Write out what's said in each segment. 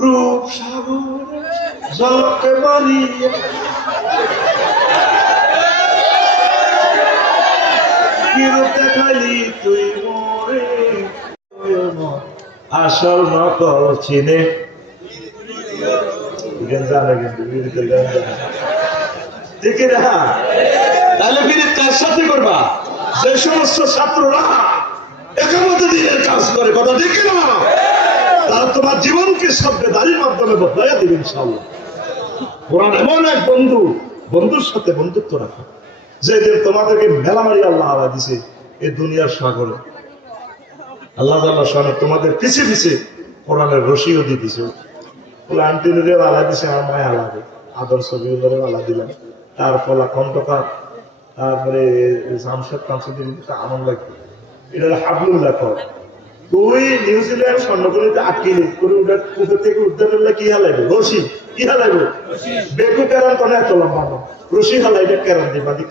রূপ সাগর জলকে মারিয়ে কি রূপ দেখালি তুই মোরে আসল নকল চিনে জানে কিন্তু ঠিক না? তাহলে বিরিদ কার সাথে করবা? যে সমস্ত ছাত্ররা একামতে দিনের কাজ করে, কথা ঠিক না? তারা তোমার জীবনকে সাবধানের মাধ্যমে বদলাইয়া দিবে ইনশাআল্লাহ। কোরআন এমন এক বন্ধু, বন্ধুর সাথে বন্ধুত্ব রাখো যেদিন তোমাদেরকে মেলা মারি আল্লাহ আল্লাহ দিছে এই দুনিয়ার সাগরে। আল্লাহ তাআলা শোনো তোমাদের পিছে পিছে কোরআনের রশিও দিয়ে দিছে। আন্টিনুরে আলা দিছে, আমার মায় আলাদে আদর ছবিগুলোরে আলা দিলাম। তার ফলা খন্দকার, তারপরে জামশেদ কামসুদ্দিন আনন্দ লাগবে। এটা হাবলুল্লাহ কর। তুই নিউজিল্যান্ড স্বর্ণগুলিতে আটকিলি করে উপর থেকে উদ্ধার করলে কি হালাইবে? রশি কি হালাইবে? বেকু কেরান কোন এত লম্বা রশি হালাইবে কেরান দিবা দি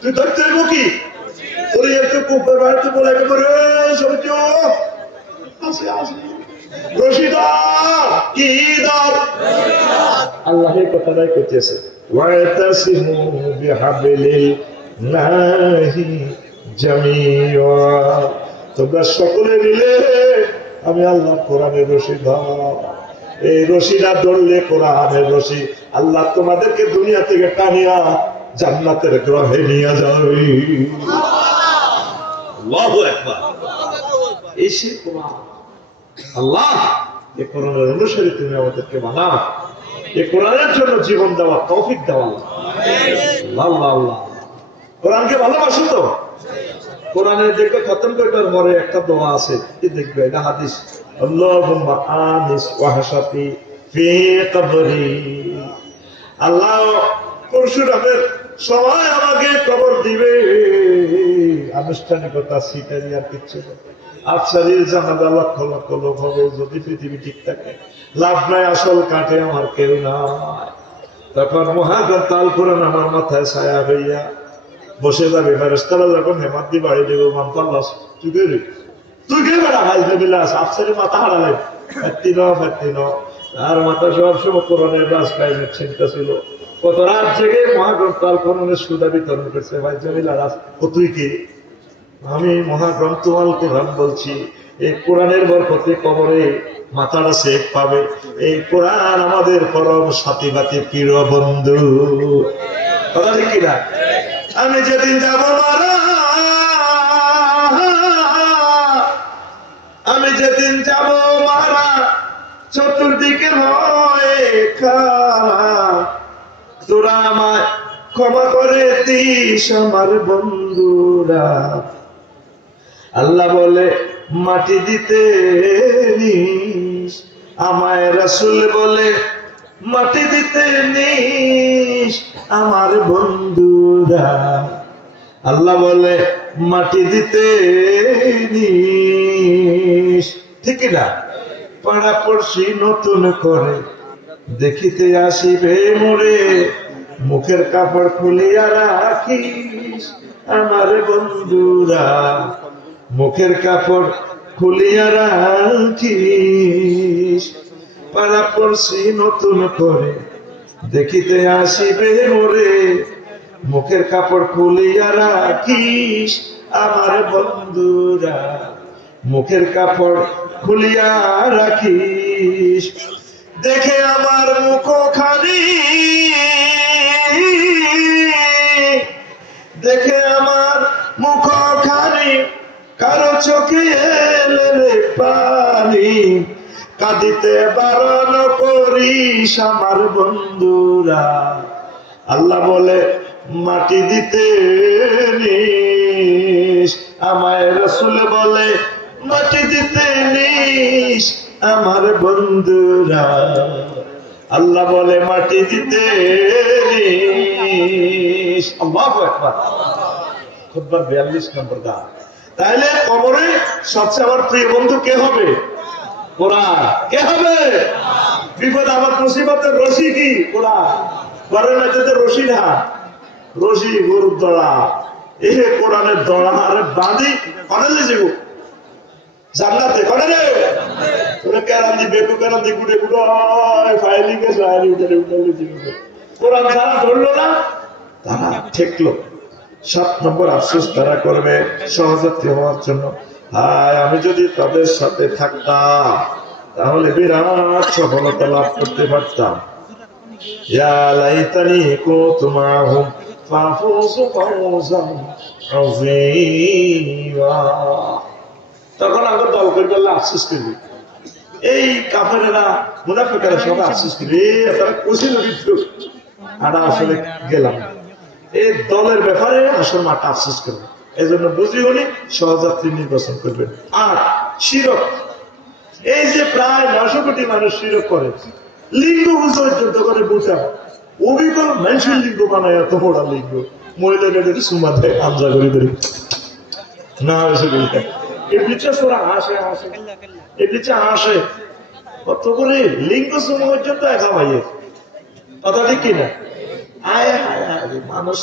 তুই ধরতে হইব কি? তোর একটু কুপের বাড়িতে বলাইবে করে সবজ আসে আসে রশিদার কি দার আল্লাহ এই কথাটাই করতেছে ওয়াতাসিমু বিহাবলিল্লাহি জামিয়া, তোমরা সকলে মিলে আমি আল্লাহ কোরআনের রশি ধর। এই রশিটা ধরলে কোরআনের রশি আল্লাহ তোমাদেরকে দুনিয়া থেকে টানিয়া জান্নাতের গ্রহে নিয়ে যাবে। আল্লাহু আকবার। এই সে কোরআন আল্লাহ, এই কোরআনের অনুসারী তুমি আমাদেরকে বানাও, এই কোরআনের জন্য জীবন দেওয়া তৌফিক দেওয়া। আল্লাহ আল্লাহ কোরআনকে ভালোবাসো তো? কোরআনের দেখবে খতম করবার পরে একটা দোয়া আছে, দেখবে এটা হাদিস, আল্লাহুম্মা আনিস ওয়াহশাতি ফি কবরি। আল্লাহ পরশুরামের সময় আমাকে কবর দিবে। আনুষ্ঠানিকতা সিটারি আর কিচ্ছু না। আফসারির জানাজা লক্ষ লক্ষ লোক হবে, যদি পৃথিবী ঠিক থাকে লাভ নাই, আসল কাটে আমার কেউ নাই। তখন মহাগ্রন্থ আল কোরআন আমার মাথায় ছায়া হইয়া বসে যাবে। ফেরেশতারা যখন হেমাত দিয়ে বাড়ি দেবো মামতাল্লাহ তুই কে রে, তুই কে বেড়া ভাই বিলাস আফসারি মাথা হারালেন ফেরতি ন আর মাথা সবসময় কোরআনের রাজ কায়েমের চিন্তা ছিল। কত রাত জেগে মহাগ্রন্থ আল কোরআনের সুদা বিতরণ করছে। ভাই জমিলা রাজ ও তুই কে? আমি মহাগ্রন্থ আল কোরআন বলছি। এই কোরআনের বরকতে কবরে মাথাটা সেফ পাবে। এই কোরআন আমাদের পরম সাথী বাতি প্রিয় বন্ধু, কথা ঠিক কিনা? আমি যেদিন যাব মারা, আমি যেদিন যাব মারা, চতুর্দিকে হয় খারা, তোরা আমায় ক্ষমা করে দিস আমার বন্ধুরা। আল্লাহ বলে মাটি দিতে নিস, আমায় রাসূল বলে মাটি দিতে নিস আমার বন্ধুরা। আল্লাহ বলে মাটি দিতে নিস, ঠিক না? পাড়া পড়শি নতুন করে দেখিতে আসিবে মোরে, মুখের কাপড় খুলিয়া রাখিস আমার বন্ধুরা, মুখের কাপড় খুলিয়া রাখিস। পাড়া পড়শি নতুন করে দেখিতে আসিবে মোরে, মুখের কাপড় খুলিয়া রাখিস আমার বন্ধুরা, মুখের কাপড় খুলিয়া রাখিস। দেখে আমার মুখখানি, দেখে আমার মুখখানি, কারো চোখে এলে পানি, কাঁদিতে বারণ করিস আমার বন্ধুরা। আল্লাহ বলে মাটি দিতে নিস, আমায় রাসূল বলে মাটি দিতে নিস আমার বন্ধুরা। আল্লাহ বলে মাটি দিতে নিস। আল্লাহু আকবার। খুতবার 42 নম্বর গান। তাহলে কবরে সবচেয়ে আমার প্রিয় বন্ধু কে হবে? কোরআন। কে হবে? বিপদ আমার মুসিবতের রশি কি? কোরআন। ঘরের মধ্যে রশি না, রশি গরুর দড়া, এই কোরআনের দড়া আরে বাঁধি কনে যাব জান্নাতে, কনে রে বিছানা দিয়ে গুড়ে গুড়ো ফাইলিং এ যায় উঠে উঠে জীবনে কোরআন যারা ধরলো না তারা ঠেকলো। 7 নম্বর আফসোস তারা করবে সহযাত্রী হওয়ার জন্য, হায় আমি যদি তাদের সাথে থাকতাম তাহলে বিরাট সফলতা লাভ করতে পারতাম। ইয়া লাইতানি কুনতু মাহুম ফাফুযু ফাওজান আযীমা। তখন আবার দল করে বললে আফসোস করবে, এই কাফেরেরা মুনাফিকেরা সব আফসোস করবে, তারা কোশিল কিন্তু আমরা আসলে গেলাম। এই দলের ব্যাপারে আসল মাঠটা আফসোস করবে। এই জন্য বুঝি উনি সহযাত্রী নির্বাচন করবেন। আর শিরক, এই যে প্রায় 900 কোটি মানুষ শিরক করে, লিঙ্গ পর্যন্ত করে বুঝা অভিজ্ঞ মানুষের লিঙ্গ বানায়, এত বড় লিঙ্গ মহিলাদের সুমা দেয় আমজা করে ধরি না হয়েছে বলতে এই পিছা সোরা হাসে হাসে এই পিছা হাসে কত করে লিঙ্গ সুমা পর্যন্ত একা ভাইয়ের কথা ঠিক কিনা? আয় হায় হায় মানুষ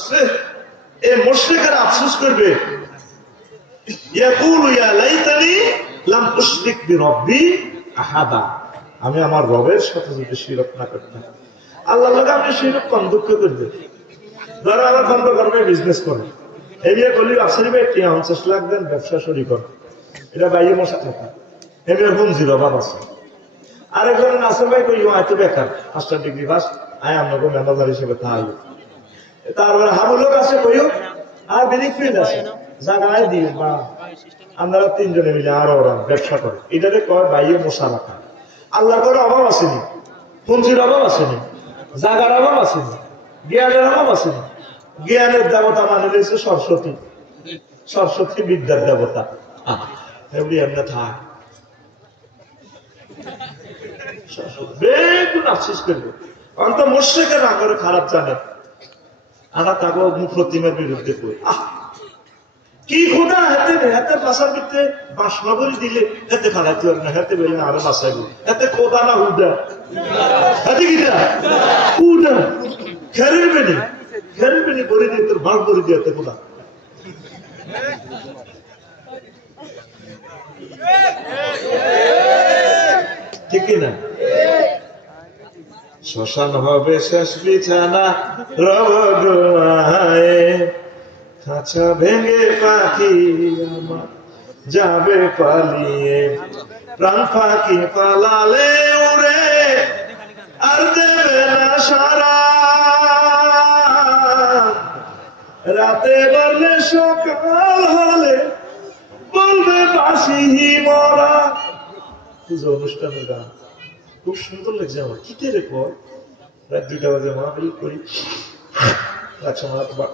এ মুশরিকরা আফসোস করবে, ইয়াকুলু ইয়া লাইতানি লাম উশরিক বিরব্বি আহাদা, আমি আমার রবের সাথে যদি শিরক না করতাম। আল্লাহ লাগে আপনি শিরক কম দুঃখ করবে। ধরো আমার খন্ড করবে বিজনেস করে এই যে বলি আফসারি ভাই 50 লাখ দেন ব্যবসা শুরু কর, এটা বাইরে মশা থাকা এমনি হুমজির অভাব আছে। আরেকজন নাসির ভাই কই হয়তো বেকার, 5টা ডিগ্রি পাস, আয় আমরা কোনো ম্যানেজার হিসেবে তাহলে তারপরে হাবুলোক আছে কইও আর বেনিফিট আছে জায়গায় দিয়ে বা আমরা 3 জনে মিলে আর ওরা ব্যবসা করে, এটাকে কয় বাইরে মশা রাখা। আল্লাহ করে অভাব আসেনি, পুঁজির অভাব আসেনি, জাগার অভাব আসেনি, জ্ঞানের অভাব আসেনি। জ্ঞানের দেবতা মানে রয়েছে সরস্বতী, সরস্বতী বিদ্যার দেবতা। এমনি এমনি থাক বেগুন আফসোস করবে, অন্ত মুশরিকের না করে খারাপ জানে। আমরা তাকে মুফরতিমের বিরুদ্ধে করি, কি খোদা হাতে হাতে বাসার ভিতরে বাসনগরী দিলে হাতে ফালাইতে পারবে না, হাতে বেলে আরো বাসাইব, হাতে খোদা না হুদা, হাতে কিটা হুদা খেরের বেনি, খেরের বেনি বলি দিয়ে তোর বাস বলি দিয়ে খোদা। ঠিক না? শ্মশান হবে শেষ বিছানা রব গোয়ায়, খাঁচা ভেঙে পাখি আমার যাবে পালিয়ে, প্রাণ পাখি পালালে উড়ে আর দেবে না সারা, রাতে বললে সকাল হলে বলবে বাসি মরা। পুজো অনুষ্ঠানের গান খুব সুন্দর লাগছে আমার, কি রে পর রাত 2টা বাজে মাহফিল করি,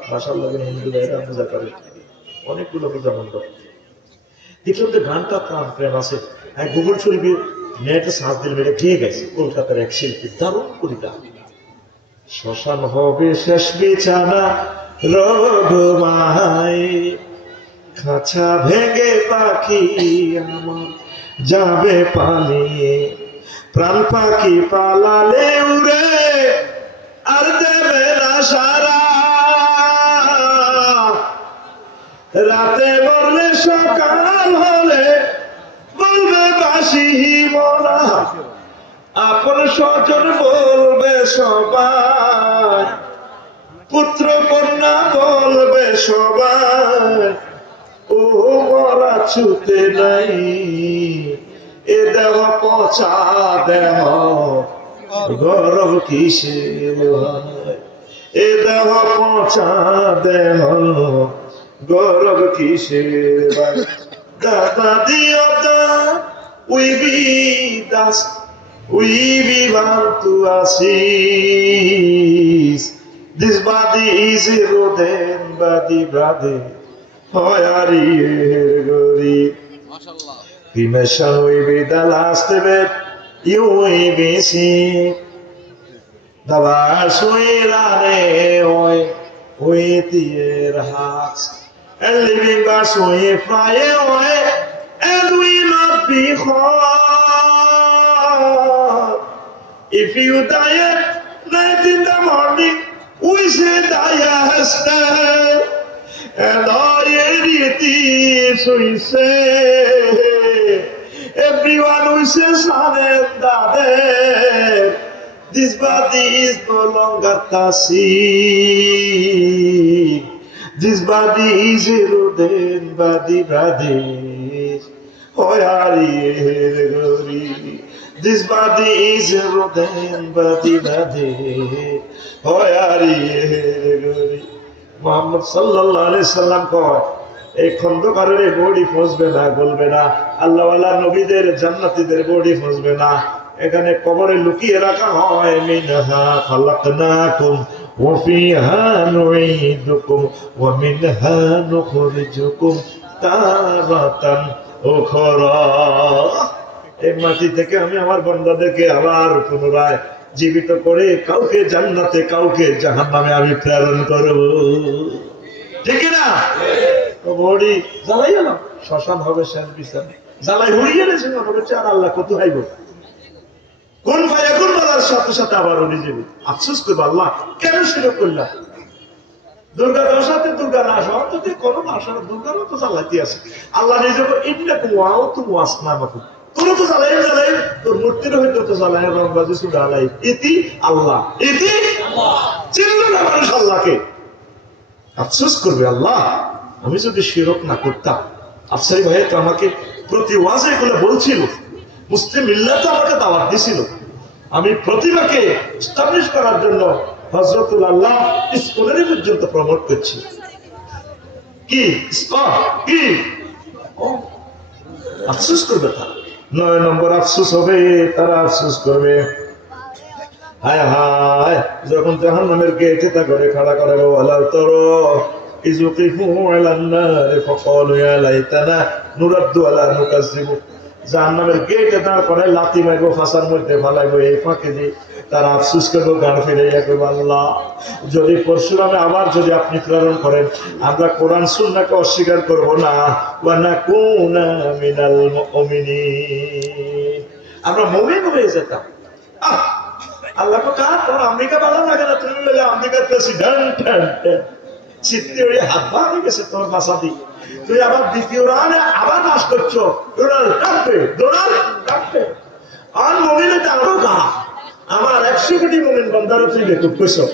বাসার লাগে হিন্দু ভাইরা পূজা করে, অনেকগুলো পূজা মণ্ডপ দেখলাম যে গানটা প্রাণ প্রেম আছে। গুগল শরীফে নেটে সার্চ দিল মেরে খেয়ে গেছে, কলকাতার এক শিল্পী দারুণ কবিতা। শ্মশান হবে শেষ বিছানা রঘুমায়, খাঁচা ভেঙে পাখি আমার যাবে পালিয়ে, প্রাণ পাখি পালালে উড়ে আর দেবে না সারা, রাতে বললে সকাল হলে বলবে বাসি মরা, আপন স্বজন বলবে সবাই, পুত্র কন্যা বলবে সবাই, ও মরা ছুতে নাই, এ দেহ পচা দেহ গরব কিসের হয়, এ দেহ পচা দেহ গরব কিসের ভাই, দাদা দিও দা উই বি দাস উই বি বান্টু আসিস, this body is eroding body body hoyari gori, cremation will be the last bit you will be seen, the last will away with your hearts, and living birds will fly away and will not be home. If you die at night in the morning, we say die as dead, and all your thieves we say Everyone wishes that this body is no longer Tasik. This body is eroded body Pradesh. Where are you, glory? This body is eroded body Pradesh. Where are you, glory? Muhammad sallallahu alaihi wasallam কয় এই খন্দকারের body পৌঁছবে না, বলবে না আল্লাহ ওয়ালা নবীদের জান্নাতীদের body পৌঁছবে না। এখানে কবরে লুকিয়ে রাখা হয় মিনহা খালাকনাকুম ওয়া ফিহা নুঈদুকুম ওয়া মিনহা নুখরিজুকুম তারাতান উখরা। এই মাটি থেকে আমি আমার বান্দাদেরকে আবার পুনরায় জীবিত করে কাউকে জান্নাতে কাউকে জাহান্নামে আমি প্রেরণ করব, ঠিক না? বডি জ্বালাই গেল, শ্মশান হবে শেষ বিচার, জ্বালাই হইয়ে গেছে হবে চার আল্লাহ কত হাইব কোন ভাইয়া কোন বলার সাথে সাথে আবার উনি যাবে। আফসোস করবো আল্লাহ কেন শিরক করলাম? দুর্গা দশাতে দুর্গা না আসা অন্তত কোনো না আসা দুর্গারও তো জ্বালাইতে আছে। আল্লাহ নিজে ইন্না কুয়াও তো ওয়াসনা মাকু তোর তো জ্বালাই জ্বালাই তোর মূর্তির হইতো তো জ্বালাই রংবাজি সুডালাই ইতি আল্লাহ ইতি চিনল না মানুষ আল্লাহকে। আফসোস করবে আল্লাহ আমি যদি শিরক না করতাম। আফসারি ভাই তো আমাকে প্রতি ওয়াজে এগুলো বলছিল, মুসলিম মিল্লাত আমাকে দাওয়াত দিছিল, আমি প্রতিভাকে এস্টাবলিশ করার জন্য হযরতুল আল্লাহ স্কুলের পর্যন্ত প্রমোট করছি। কি কি আফসোস করবে তারা, 9 নম্বর আফসোস হবে, তারা আফসোস করবে হায় হায় যখন জাহান্নামের গেটে তা করে খাড়া করে বলা তরো ইযুকিফু আলান নার ফাকালু ইয়া লাইতানা নুরাদ্দু আলা নুকাযযিবু। জাহান্নামের গেটে দাঁড় করে লাথি মারবো, ফাঁসার মধ্যে ফালাইবো, এই ফাঁকে দিয়ে তারা আফসোস করবো, গান ফিরাইয়া করবো আল্লাহ যদি পরশুরামে আবার যদি আপনি প্রেরণ করেন আমরা কোরআন সুন্নাহকে অস্বীকার করবো না, ওয়া নাকুনা মিনাল মুমিনিন, আমরা মুমিন হয়ে যেতাম। আল্লাহ তো কার তোমার আমেরিকা ভালো লাগে না, তুমি বলে আমেরিকার প্রেসিডেন্ট চিত্তে হাত ভা হয়ে গেছে তোমার বাসা দিয়ে, তুই আবার দ্বিতীয় রানে আবার নাশ করছো ডোনাল্ড ট্রাম্পে আর মমিনে তারও গা আমার 100 কোটি মমিন বন্ধারও তুই বেকুব কইছো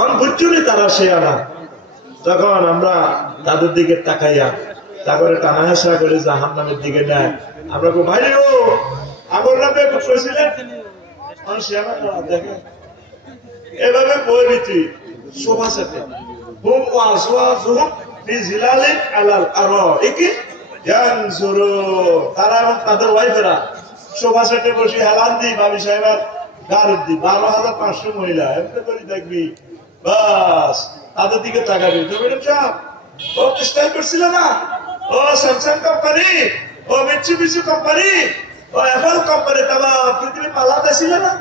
অন বুঝছুনি তারা সে আনা। তখন আমরা তাদের দিকে তাকাইয়া তারপরে টানা হেসা করে জাহান্নামের দিকে নেয়, আমরা কো ভাই ও আগর না বেকুব কইছিলেন দেখে এভাবে বই বিতি শোভা সাথে হুম ওয়াজওয়াজুহুম ফি জিলালিন আলাল আরাইকি ইয়ানজুরুন, তারা এবং তাদের ওয়াইফেরা শোভা সেটে বসে হেলান দি ভাবি সাহেবের গারুদ দি 12,500 মহিলা এমনি করে দেখবি, বাস তাদের দিকে তাকাবি তো ম্যাডাম সাহেব ও স্টাইল করছিল না, ও স্যামসাং কোম্পানি, ও মিৎসুবিশি কোম্পানি, ও অ্যাপল কোম্পানি, তারা পৃথিবী পালাতে ছিল না,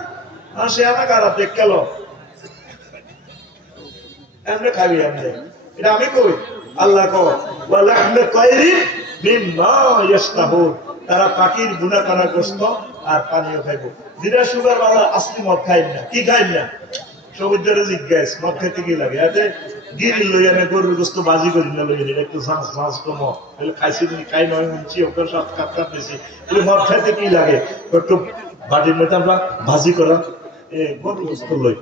আর সে আমার খারাপ দেখ গেল এমনি খাবি এমনি। এটা আমি কই আল্লাহ তারা পাখির বুনা কানা গোস্ত আর পানীয় খাইব, যেটা সুগার বালা আসলি মদ খাইন না, কি খাইন না সবুজের জিজ্ঞাস মদ খাইতে কি লাগে, এতে গিরি লই আনে গরুর গোস্ত বাজি করি না লই একটু ঝাঁস ঝাঁস কম খাইছি খাই নয় শুনছি ওকে সব কাপড় পেয়েছি, মদ খাইতে কি লাগে একটু বাটির মধ্যে আমরা ভাজি করা গরু গোস্ত লই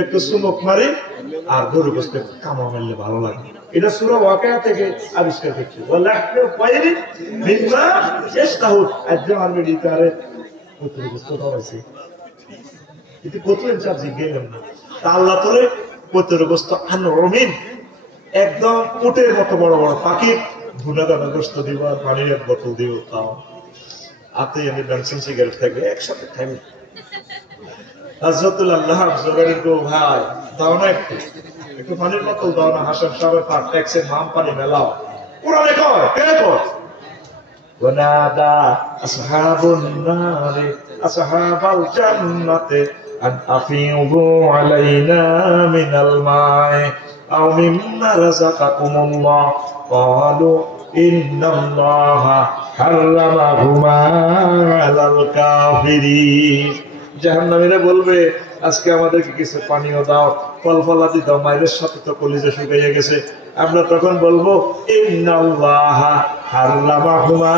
একটু চুমক মারি আর গরু গোস্ত কামা মারলে ভালো লাগে। এটা সূরা ওয়াকিয়া থেকে আবিষ্কার করছে ওয়ালাহু পায়রি মিম্মা ইশতাহুন। একজন আরবিতে পুত্র গোস্ত খাওয়াইছে, এতে কত ইনসাফ জিজ্ঞেলাম না, তা আল্লাহ তোরে পুত্র গোস্ত আনরমিন একদম উটের মতো বড় বড় পাখির ভুনা দানা গোস্ত দিব আর পানির এক বোতল দিব, তাও হাতে আমি বেনসিন সিগারেট থাকবে একসাথে থাকবে। হযরতুল আল্লাহ জোগাড়ি গো ভাই দাও না একটু পানির বোতল দাও না, হাসান সাহেবের পার ট্যাক্সের মাম পানি মেলাও, কোরআনে কয় কে কয় ওয়ানাদা আসহাবুন নারি আসহাবাল জান্নাতি আন আফিযু আলাইনা মিনাল মা'i আও মিম্মা রাযাকাকুমুল্লাহ ক্বালু ইন্নাল্লাহা হারামাহুমা আলাল কাফিরিন। জাহান্নামীরা বলবে আজকে আমাদেরকে কিছু পানিও দাও, ফল ফলাদি দাও, মায়ের সাথে তো কলিজা শুকাইয়া গেছে। আমরা তখন বলবো ইন্নাল্লাহা হারামাহুমা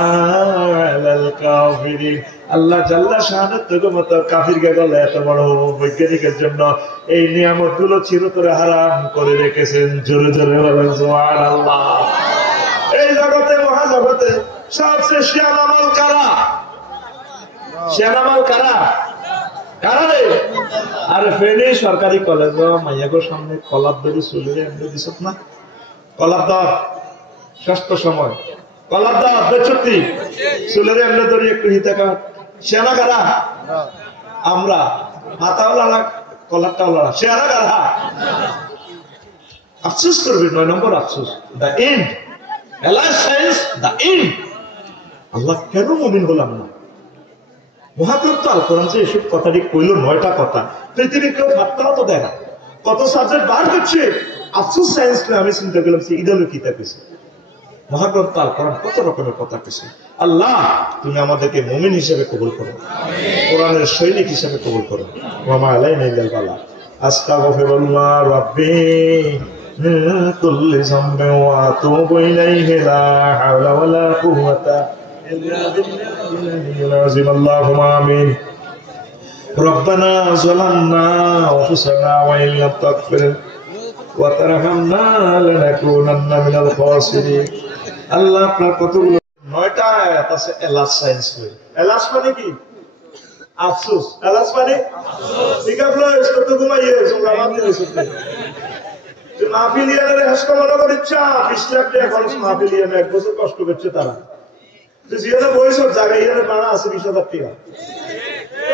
আলাল কাফিরিন, আল্লাহ জাল্লা শাহাদাতের মতো কাফিরকে বলে এত বড় বৈজ্ঞানিকের জন্য এই নিয়ামতগুলো চিরতরে হারাম করে রেখেছেন। জোরে জোরে বলেন সুবহানাল্লাহ। এই জগতে মহাজগতে সবচেয়ে শিয়ানামাল কারা? শিয়ানামাল কারা? কারা রে? আরে ফেনে সরকারি কলেজ মাইয়াগোর সামনে কলার দড়ি চলে এমনি দিছত না, কলার দর ষষ্ঠ সময় কলার দর বেচতি চুলের এমনি দড়ি একটু হিতাকা। শিয়ানা কারা? আমরা। হাতাওয়ালা কলারটাওয়ালা শিয়ানা কারা? আফসোস করবি, 9 নম্বর আফসোস, দ্য এন্ড। আল্লাহ কেন মুমিন হলাম না? মহাগ্রন্থ আল কোরআন যে এসব কথাটি কইল 9টা কথা, পৃথিবীর কেউ ভাবতেও তো দেয় না। কত সাবজেক্ট বার করছে, আফসোস সায়েন্স আমি চিন্তা করলাম সে ইদালু কিতা কইছে। মহাগ্রন্থ আল কোরআন কত রকমের কথা কইছে। আল্লাহ তুমি আমাদেরকে মুমিন হিসেবে কবুল করো, কোরআনের সৈনিক হিসেবে কবুল করো। ওয়া আলাইনা ইল্লাল বালাগ। আস্তাগফিরুল্লাহ রাব্বি كل ذنب واتوب اليه لا حول ولا قوه الا بالله العظيم اللهم امين ربنا ظلمنا انفسنا وان لم تغفر وترحمنا لنكونن من الخاسرين। আল্লাহ আপনার কতগুলো 9টা আয়াত আছে এলাস সায়েন্স এ। এলাস মানে কি? আফসোস। এলাস মানে আফসোস। ঠিক আছে, কত ঘুমাইয়ে তোমরা আমাদের এসে মাহফিলিয়ানের হাসকা মনে করে ইচ্ছা 20 লাখ টাকা খরচ মাহফিলিয়ানে 1 বছর কষ্ট করছে তারা। তো জিয়াদা বয়স জায়গা ইয়ারে বাড়া আছে 20,000 টাকা।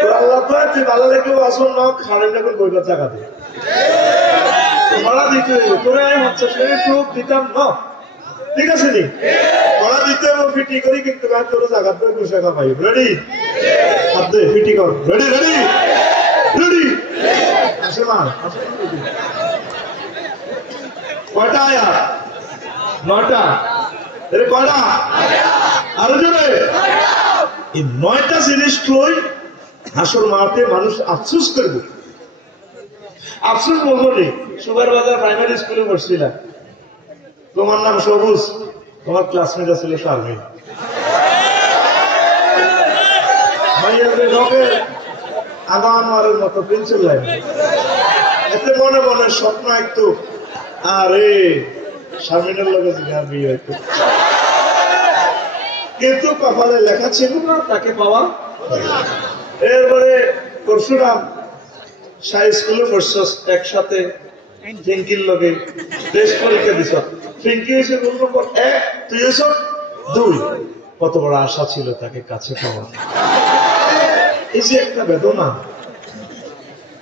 তো আল্লাহ তো তুই ভালো লেগে আসন না খারেন না কোন বইটা জায়গা দে। ভাড়া দিতে তোরে হচ্ছে সেই প্রুফ দিতাম না। ঠিক আছে নি? ভাড়া দিতে ও ফিটি করি কিন্তু গায় তোর জায়গা তো বসে খা ভাই। রেডি? হাত দে ফিটি কর। Ready ready ready. আসে মা আসে। কয়টা আয়াত? 9টা। এর কয়টা? আরো জোরে। এই 9টা জিনিস কই হাসর মাঠে মানুষ আফসোস করবে। আফসোস বলবো নি, সুগারবাজার প্রাইমারি স্কুলে পড়ছিলাম। তোমার নাম সবুজ, তোমার ক্লাসমেট ছিল শারমিন। মাইয়াদের রঙে আগানোয়ারের মতো পেন্সিল লাইন। এতে মনে মনে স্বপ্ন একটু আরে শারমিনের লগে বিয়ে হইতো, কিন্তু কপালে লেখা ছিল না তাকে পাওয়া। এরপরে পরশুরাম সাই স্কুলে পড়ছ একসাথে ফিঙ্কির লগে টেস্ট পরীক্ষা দিছ। ফিঙ্কি হয়েছে 1, তুই হয়েছ 2। কত বড় আশা ছিল তাকে কাছে পাওয়া। এই যে একটা বেদনা,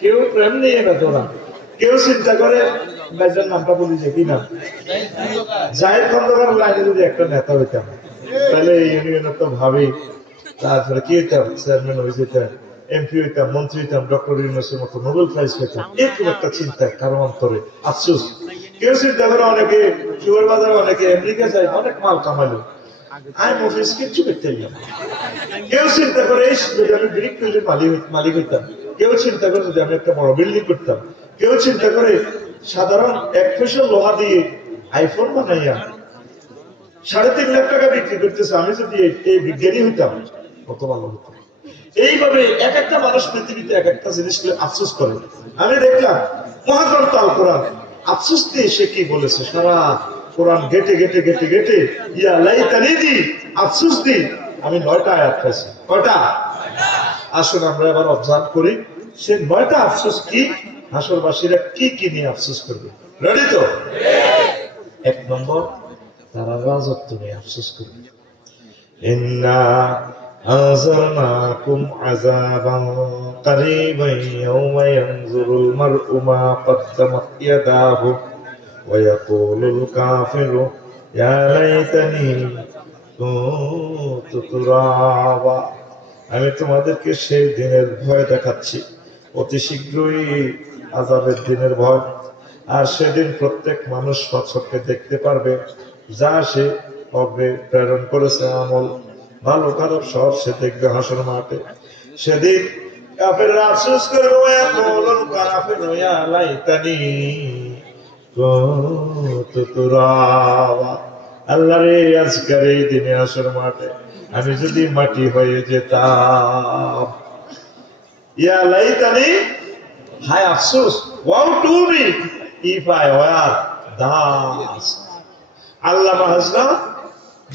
কেউ প্রেম নিয়ে বেদনা, কেউ চিন্তা করে বেজার নামটা বলি যে কি নাম জাহিদ খন্দকার লাইনে যদি একটা নেতা হইতাম তাহলে এই ইউনিয়নের তো ভাবি, তারপরে কি হইতাম চেয়ারম্যান হয়ে যেতাম, এমপি হইতাম, মন্ত্রী হইতাম, ডক্টর ইউনুসের মতো নোবেল প্রাইজ পেতাম। এরকম একটা চিন্তা কারো অন্তরে। আফসোস কেউ চিন্তা করে অনেকে সুগার বাজারে অনেকে আমেরিকা যায় অনেক মাল কামাইলো, আমি অফিস কিচ্ছু করতে গেলাম। কেউ চিন্তা করে যদি আমি ব্রিক ফিল্ডের মালিক হইতাম, কেউ চিন্তা করে যদি আমি একটা বড় বিল্ডিং করতাম, কেউ চিন্তা করে সাধারণ 1 পয়সা লোহা দিয়ে আইফোন বানাইয়া 3.5 লাখ টাকা বিক্রি করতেছে। আমি যদি এই বিজ্ঞানী হইতাম কত ভালো হতো। এইভাবে এক একটা মানুষ পৃথিবীতে এক একটা জিনিস আফসোস করে। আমি দেখলাম মহাগ্রন্থ আল কোরআন আফসোস দিয়ে সে কি বলেছে। সারা কোরআন গেটে গেটে গেটে গেটে ইয়া লাইতানি দি আফসোস দি আমি 9টা আয়াত পাইছি। কয়টা? আসুন আমরা এবার অবজার্ভ করি সে 9টা আফসোস কি, হাসরবাসীরা কি কি নিয়ে আফসোস করবে। রেডি তো? 1 নম্বর, তারা রাজত্ব নিয়ে আফসোস করবে। ইন্না আনজারনাকুম আযাবান কারীবান ইয়াওমা ইয়ানজুরুল মার'উ মা কদ্দামাত ইয়াদাহু ওয়া ইয়াকুলুল কাফিরু ইয়া লাইতানি কুনতু তুরাবা। আমি তোমাদেরকে সেই দিনের ভয় দেখাচ্ছি, অতি শীঘ্রই আযাবের দিনের ভয়। আর সেদিন প্রত্যেক মানুষ স্বচক্ষে দেখতে পারবে যা সে প্রেরণ করেছে আমল, ভালো খারাপ সব সে দেখবে হাসর মাঠে। সেদিন কাফেররা আফসোস করবে ওয়া কুলুল কাফিরু ইয়া লাইতানি কুনতু তুরাবা। আল্লাহ রে, আজকের এই দিনে আসর মাঠে আমি যদি মাটি হয়ে যেতাম। ইয়া লাইতানি, হায় আফসোস, woe to me if I were dust. আল্লামা Hasnat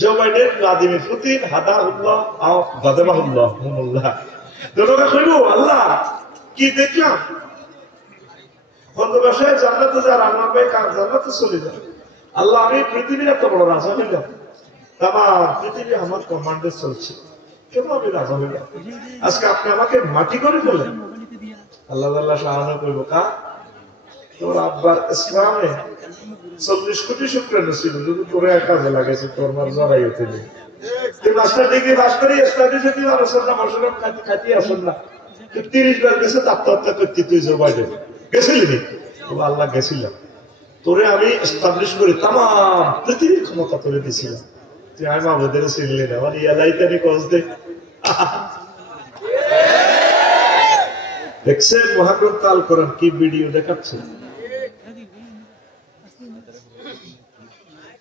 Joe Biden Vladimir Putin হাদাহুল্লাহ আও গাদাবাহুল্লাহ মুল্লাহ দুটোকে কইলো, আল্লাহ কি দেখলাম, খন্দকাশায় জান্নাতে যার আমার ভাই কার জান্নাতে চলে যায়। আল্লাহ, আমি পৃথিবীর এত বড় রাজা হইলাম, তামাম পৃথিবী আমার কমান্ডে চলছে, কেন আমি রাজা হইলাম? আজকে আপনি আমাকে মাটি করে ফেলেন। আল্লাহ আল্লাহ সাহায্য করবো কা তোর আব্বার ইসলামে 40 কোটি শুক্রাণু ছিল, যদি তোর এক কাজে লাগেছে, তোর মার জড়াই হতে নেই। তুই মাস্টার ডিগ্রি পাস করি ইসলামে যদি আলোচনা মশলাম খাতি আসল না, তুই 30 বার গেছে আত্মহত্যা করতে, তুই জো বাইডেন গেছিলি নি? আল্লাহ গেছিলাম, তোরে আমি এস্টাবলিশ করি, তাম পৃথিবীর ক্ষমতা তোরে দিছিলাম, তুই আমি মাবুদের চিনলি না। আমার ইয়ালাইতানি কজ দে দেখছেন মহাগ্রন্থ আল কোরআন কি ভিডিও দেখাচ্ছে,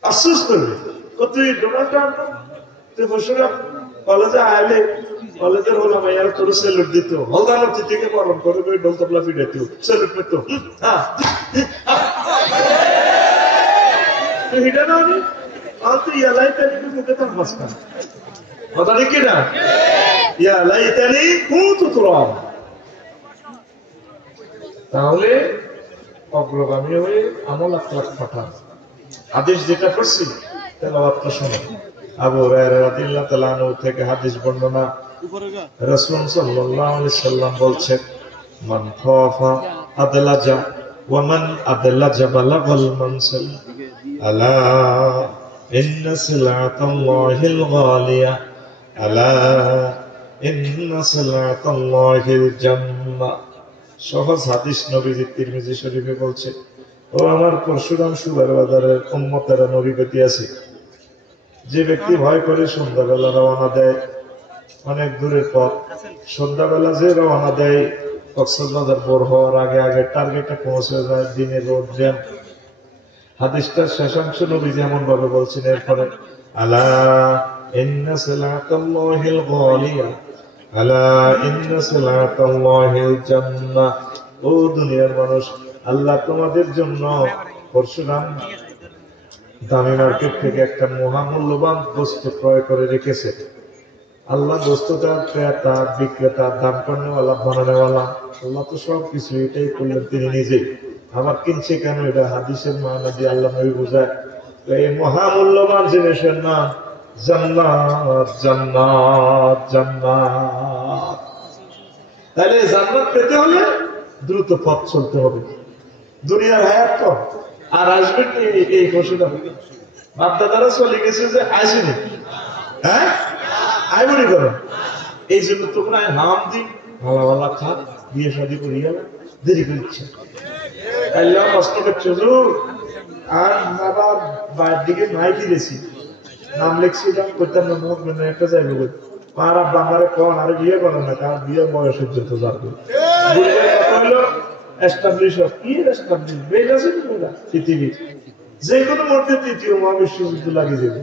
আফসোস করবে। তুই ডোনাল্ড ট্রাম্প, তুই বসুরা কলেজে আইলে কলেজের হলো মাইয়ার তোর সেলুট দিত, হলদার থেকে পালন করে ডোল তবলা ফিডাইত, সেলুট পেত। হিডা না আমি তুই ইয়ালাইতানি মুখে তার মাস্কান কথা দেখি না, ইয়ালাইতানি কুনতু তুরাবা। তাহলে অগ্রগামী হয়ে আমল আখলাক পাঠান। হাদিস যেটা করছি তেলাওয়াতটা শোনো। আবু হুরায়রা রাদিয়াল্লাহু তাআলা আনহু থেকে হাদিস বর্ণনা, রাসূল সাল্লাল্লাহু আলাইহি সাল্লাম বলছেন, মান খাফা আদলাজা ওয়া মান আদলাজা বালাগাল মানসিল আলা ইন্না সিলাতাল্লাহিল গালিয়া আলা ইন্না সিলাতাল্লাহিল জান্নাহ। সহজ হাদিস নবীজি তিরমিজি শরীফে বলছে, ও আমার পরশুরাম সুগার বাজারের উম্মতেরা, নবী গতি আছে, যে ব্যক্তি ভয় করে সন্ধ্যাবেলা রওনা দেয়, অনেক দূরের পথ, সন্ধ্যাবেলা যে রওনা দেয় কক্সবাজার বোর হওয়ার আগে আগে টার্গেটে পৌঁছে যায়, দিনের রোদ জ্যাম। হাদিসটার শেষাংশ নবীজি এমন ভাবে বলছেন, এরপরে আলা ইন্না সিলাতাল্লাহিল গালিয়া আলা ইন্না সিলাতাল্লাহিল জান্নাহ। ও দুনিয়ার মানুষ, আল্লাহ তোমাদের জন্য পরশুরাম দামি মার্কেট থেকে একটা মহামূল্যবান বস্তু ক্রয় করে রেখেছে। আল্লাহ বস্তুটা ক্রেতা বিক্রেতা দাম করনেওয়ালা বানানেওয়ালা, আল্লাহ তো সব কিছু এটাই করলেন তিনি নিজেই। আবার কিনছে কেন, এটা হাদিসের মানা দিয়ে আল্লাহ নবী বোঝায়। তো এই মহামূল্যবান জিনিসের নাম জান্নাত, জান্নাত, জান্নাত। তাহলে জান্নাত পেতে হলে দ্রুত পথ চলতে হবে। দুনিয়ার হায়াত কম, আর আসবেন এই ঘোষণা বাপদাদারা চলে গেছে যে আসেনি, হ্যাঁ আইবনি করো। এই জন্য তোমরা নাম দিই ভালো ভালো খা, বিয়ে শাদী করি গেল, দেরি করছে আল্লাহ কষ্ট করছে। আর আবার বাইরের দিকে নাই দিয়েছি, নাম লিখছিলাম করতাম না, মানে একটা জায়গা বলি আর আব্বা আমারে কন আর বিয়ে করে না, কার বিয়ে বয়সের জন্য যাবে হলো এস্টাবলিশ কি এস্টাবলিশ বেজ আছে না পৃথিবীর যে কোনো মধ্যে তৃতীয় মহাবিশ্বযুদ্ধ লাগিয়ে দেবে,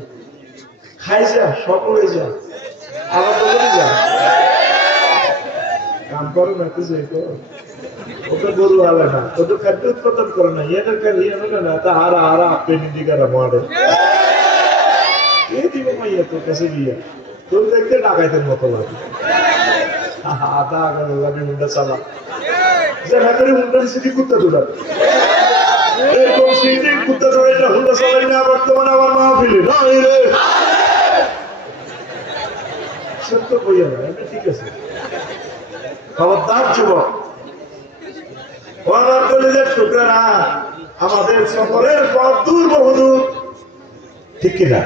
খাই যা সব হয়ে যা, আবার বলে যা কাম করো না, কিছু ওটা গরু আলে না, ওটা খাদ্য উৎপাদন করে না, ইয়েনের কার ইয়ে না, তা হারা হারা আপনি দিকারা মারে এই দিব মাইয়া তোর কাছে গিয়া তোর দেখতে ডাকাইতের মতো লাগে, আধা আগানো লাগে মুন্ডা চালা যে হাতের মুন্ডা সিটি কুত্তা দৌড়া এরকম সিটি কুত্তা দৌড়াই না, হুন্ডা চালাই না বর্তমানে আমার মাহফিলে না রে সত্য কইয়া না, এমনি ঠিক আছে। খবরদার যুবক, ও আমার কলেজের টুকরারা, আমাদের সফরের পথ দূর বহুদূর, ঠিক কিনা?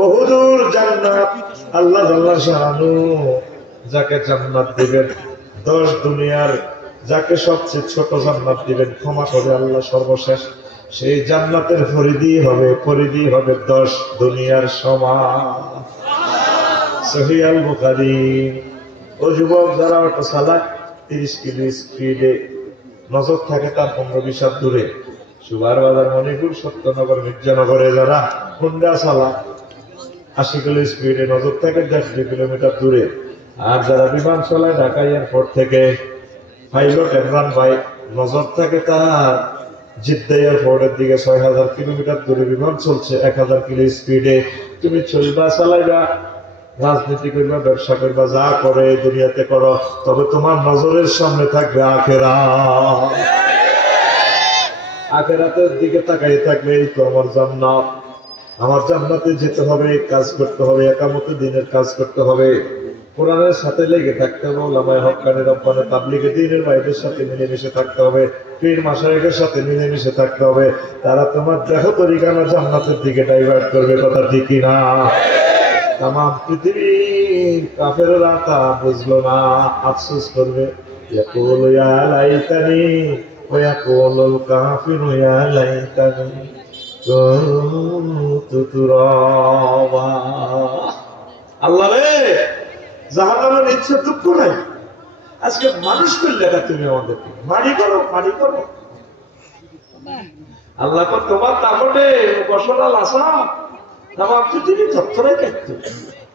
বহুদূর জান্নাত আল্লাহ জাল্লা শাহানু যাকে জান্নাত দিবেন, 10 দুনিয়ার যাকে সবচেয়ে ছোট জান্নাত দিবেন, ক্ষমা করে আল্লাহ সর্বশেষ, সেই জান্নাতের পরিধি হবে 10 দুনিয়ার সমান। সহিহ আল বুখারী ও যুবক যারা অটো চালায় 30 কিলো স্পিডে, নজর থাকে তার 15-20 হাত দূরে। সুভার বাজার, মণিপুর, সত্যনগর, মির্জানগরে যারা হুন্ডা চালায় 80 কিলো স্পিডে, নজর থাকে 150 কিলোমিটার দূরে। আর যারা বিমান চালায় ঢাকা এয়ারপোর্ট থেকে, পাইলট ইমরান ভাই, নজর থাকে তার জিদ্দা এয়ারপোর্টের দিকে 6000 কিলোমিটার দূরে বিমান চলছে 1000 কিলো স্পিডে। তুমি চলবা, চালাইবা, রাজনীতি করবা, ব্যবসা করবা, যা করে দুনিয়াতে করো, তবে তোমার নজরের সামনে থাকবে আখিরাত। আখিরাতের দিকে তাকাই থাকবে, এই তো আমার জান্নাত। আমার জান্নাতে যেতে হবে, কাজ করতে হবে, একামতে দিনের কাজ করতে হবে, কোরআনের সাথে লেগে থাকতে হবে, ওলামায়ে হক্কানি রব্বানি তাবলীগে দ্বীনের ভাইদের সাথে মিলেমিশে থাকতে হবে, পীর মাশায়েখের সাথে মিলেমিশে থাকতে হবে। তারা তোমার দেহ তরিকানা জান্নাতের দিকে ডাইভার্ট করবে, কথা ঠিক না? তাম পৃথিবী কাফেররা তা বুঝলো না, আফসোস করবে। ইয়াকুলু ইয়া লাইতানি ওয়া ইয়াকুলুল কাফিরু ইয়া লাইতানি কুনতু তুরাবা। আল্লাহ রে, জাহান্নামের ইচ্ছে দুঃখ নাই, আজকে মানুষ করলে না তুমি আমাদেরকে মারি করো, মারি করো। আল্লাহ কর তোমার তাবটে বসরা লাসা আমার পৃথিবী থরথরে কাটতো,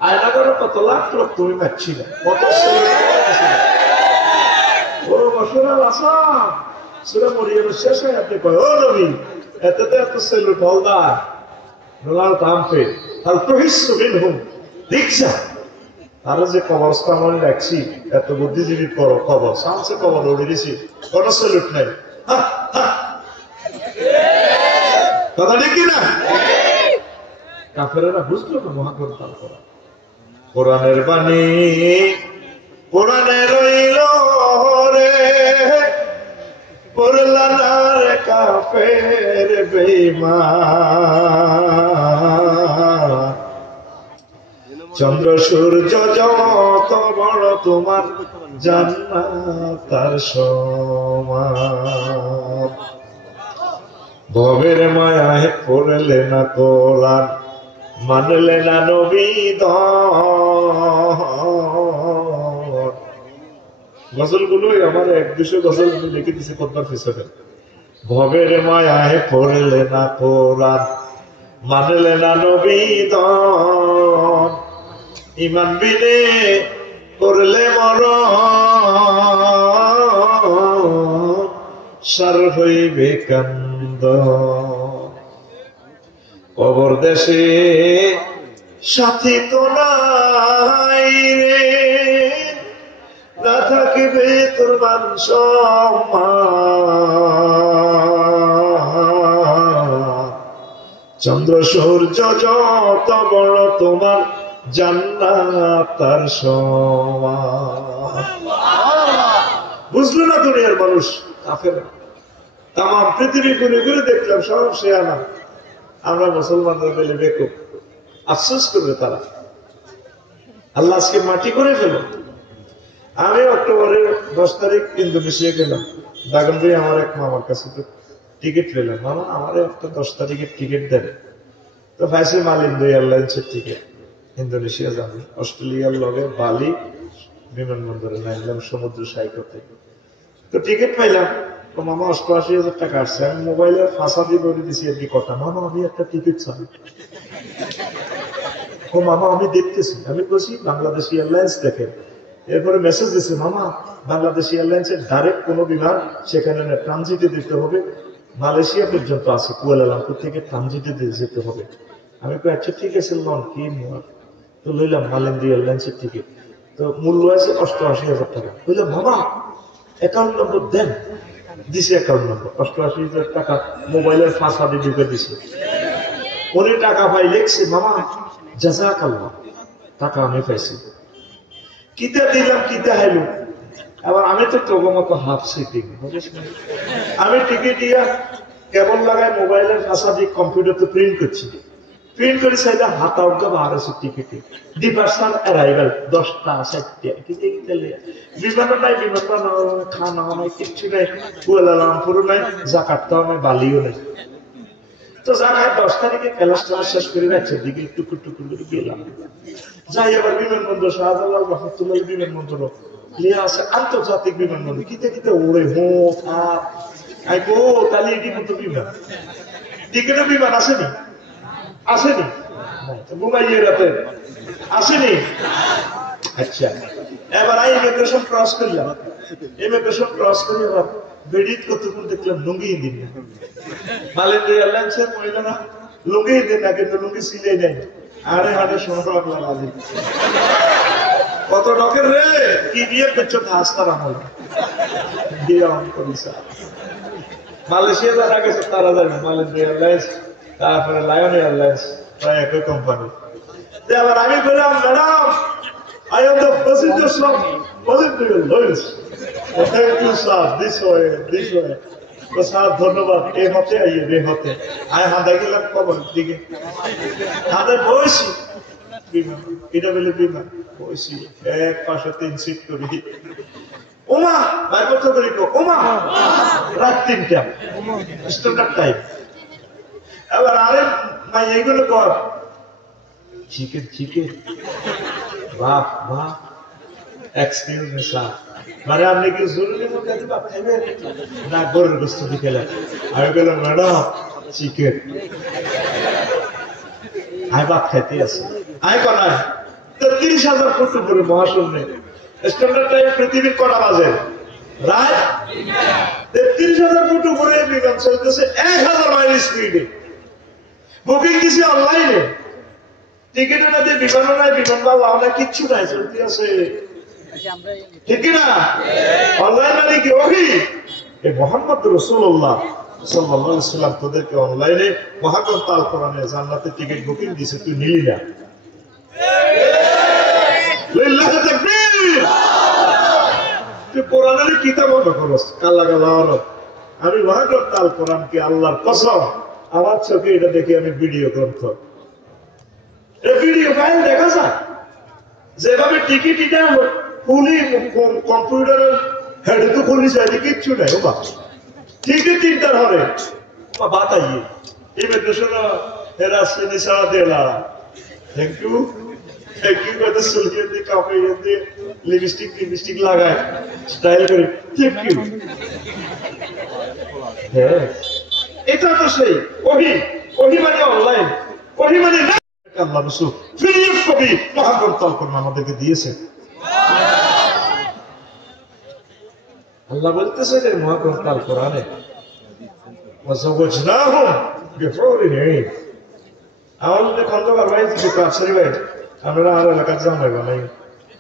আয়না করো কত লাখ লোক তুমি মারছি না, কত ও বসরা লাসা। সূরা মরিয়মের শেষ আয়াতে কয়, ও নবী, এত সেলুট হলদার ডোনাল্ড ট্রাম্পে হাল তুহিসসু মিনহুম, দেখছা তারা যে কবরস্থান রাখছি, এত বুদ্ধিজীবী কবর সামসে কবর উড়ে দিছি, কোন সেলুট নাই। কথা ঠিক কিনা? কাফেরেরা বুঝলো না মহাগ্রন্থ করা। কোরআনের বাণী কোরআনে রইল রে, পড়লা না রে কাফের বেঈমান। চন্দ্র সূর্য যত বড় তোমার জান্নাত তার সমান। ভবের মায়ায় পড়লে না কোরআন, মানলে না নবী গজল গুলোই আমার 1-200 গজল লিখে দিছে কোরআন পিছনে। ভবের মায়ায় পড়লে না কোরআন, মানলে না নবী ইমান বিনে করলে মরণ, সার হইবে কান্দ। কবর দেশে সাথী তো নাই রে, না থাকিবে তোর মান সম্মান। চন্দ্র সূর্য যত বড় তোমার জান্নাত তার সমান। বুঝলো না দুনিয়ার মানুষ, কাফেররা। তাম পৃথিবী ঘুরে ঘুরে দেখলাম সব শেয়ানা, আমরা মুসলমানরা পেলে বেকুব। আফসোস করবে তারা, আল্লাহ আজকে মাটি করে ফেল। আমি অক্টোবরের 10 তারিখ ইন্দোনেশিয়া গেলাম, দাগনভূঞা আমার এক মামার কাছে তো টিকিট পেলাম। মামা আমার একটা 10 তারিখের টিকিট দেন। তো ভাইসি মালিন্দো এয়ারলাইন্সের টিকিট, ইন্দোনেশিয়া যাবে। অস্ট্রেলিয়ার লগে বালি বিমানবন্দরে নামলাম সমুদ্র সৈকতে। তো টিকিট পাইলাম, তো মামা 88,000 টাকা আসছে। আমি মোবাইলে ফাঁসা দিয়ে বলে দিছি আর কি কথা, মামা আমি একটা টিকিট চাই। ও মামা আমি দেখতেছি। আমি বলছি বাংলাদেশ এয়ারলাইন্স দেখেন। এরপরে মেসেজ দিছে, মামা বাংলাদেশ এয়ারলাইন্সের ডাইরেক্ট কোনো বিমান সেখানে না, ট্রানজিটে দিতে হবে, মালয়েশিয়া পর্যন্ত আছে, কুয়ালালামপুর থেকে ট্রানজিটে যেতে হবে। আমি কই আচ্ছা ঠিক আছে লন, কি তো লইলাম মালেন্দ্র এয়ারলাইন্সের টিকিট। তো মূল্য আছে 88,000 টাকা। বললাম মামা অ্যাকাউন্ট নম্বর দেন। দিছে অ্যাকাউন্ট নম্বর, 88,000 টাকা মোবাইলের ফাঁসা দিয়ে ঢুকে দিছে। উনি টাকা পাই লিখছে, মামা জাযাকাল্লাহ, টাকা আমি পাইছি। কিতা দিলাম কিতা হাইলো। আবার আমি তো তোর মতো হাফ সিটিং, আমি টিকিট দিয়া কেবল লাগায় মোবাইলের ফাঁসা দিয়ে কম্পিউটারতে প্রিন্ট করছি। প্রিন্ট করে চাইলে হাতা উঠা বার আছে টিকিটে। ডিপার্সার অ্যারাইভাল 10টা 7টা বিমানও নাই, বিমানটা খাওয়া নাই, কিচ্ছু নাই, কুয়ালালামপুরও নাই, জাকার্তাও নাই, বালিও নাই। তো তো জানায় 10 তারিখে ক্লাস শেষ করে রাখছেন দিকে টুকুর টুকুর করে গেলাম, যাই আবার বিমানবন্দর শাহজালাল রহমতুল্লাহ বিমানবন্দর লিয়া আছে আন্তর্জাতিক বিমানবন্দর, কিতে কিতে ওড়ে হো থাপ আইগো তাহলে এটি মতো বিমান টিকেটে বিমান আসেনি আসেনি ঘুমাইয়ে রাতে আসেনি। আচ্ছা এবার আই ইমিগ্রেশন ক্রস করলাম, ইমিগ্রেশন ক্রস করে আবার বেডিট কতক্ষণ দেখলাম লুঙ্গি দিন না, মালেন্দ্র এয়ারলাইন্সের মহিলারা লুঙ্গি দিন না, কিন্তু লুঙ্গি সিলাই দেয় আরে হাটে শোনা লাগলাম কত ডকের রে কি দিয়ে করছো হাসতা বানাল দিয়ে অন করিস। মালয়েশিয়া যারা গেছে তারা জানে মালেন্দ্র এয়ারলাইন্স তারপরে লায়ন এয়ারলাইন্স প্রায় একই কোম্পানি। এবার আমি বললাম madam I am the passengers of Malaysia Airlines. Thank you sir, this way, this way. তো স্যার ধন্যবাদ, এই হতে আইয়ে রে হতে আয় হাঁদা গেলাম কবর দিকে হাঁদা বসি বিমান এটা বলে বিমান বসি এক পাশে 3 সিট করি ওমা ভাই কত করি ওমা রাত 3টা স্ট্যান্ডার্ড টাইম। এবার আরে ভাই এইগুলো কর চিকেন চিকেন বাহ বাহ এক্সকিউজ মি স্যার, মানে আপনি কি জরুরি মধ্যে বাপ খাইবেন না গরুর গোশত দিকেলেন? আমি বললাম ম্যাডাম চিকেন আই বাপ খাইতে আছে আই কনায় 30,000 ফুট উপরে মহাশূন্যে স্ট্যান্ডার্ড টাইম পৃথিবীর কটা বাজে রাত 30,000 ফুট উপরে বিমান চলতেছে 1000 মাইল স্পিডে, বুকিং দিছে অনলাইনে, টিকিটের মধ্যে বিমানও নাই, বিমান বা লাউনা কিচ্ছু নাই, চলতে আছে ঠিক না? অনলাইন মানে কি ওহি এই মুহাম্মদ রাসূলুল্লাহ সাল্লাল্লাহু আলাইহি ওয়াসাল্লাম তোদেরকে অনলাইনে মহাগ্রন্থ আল কোরআনে জান্নাতের টিকিট বুকিং দিছে, তুই নিলি না। লিল্লাহি তাকবীর। তুই কোরআনের কিতাব মতো করস কালা কালা অরব। আমি মহাগ্রন্থ আল কোরআনকে আল্লাহর কসম আমার চোখে এটা দেখি আমি ভিডিও গ্রন্থ, এই ভিডিও ফাইল দেখা যায় যেভাবে টিকিট এটা খুলি কম্পিউটারের হেডে তো খুলি চাইলে কিচ্ছু নাই ও বাবা টিকিট 3টার হরে বাতাইয়ে ইমিগ্রেশন হেরাসে নিশা দেলা থ্যাংক ইউ কথা সুলিয়ে দিয়ে কাপড় দিয়ে লিপস্টিক লাগায় স্টাইল করে থ্যাংক ইউ। হ্যাঁ এটা তো সেই ওহি ওহি মানে অনলাইন, ওহি মানে আল্লাহ রাসূল ফিরিয়ে কবি মহাগ্রন্থ আল কোরআন আমাদেরকে দিয়েছে। আল্লাহ বলতেছে যে মহাগ্রন্থ আল কোরআনে ওয়াজাওয়াজনাহুম বিহুরিন ঈন। আমাদের খন্দকার ভাই যে কাছারি ভাই আমরা আর এলাকার জামাই বানাই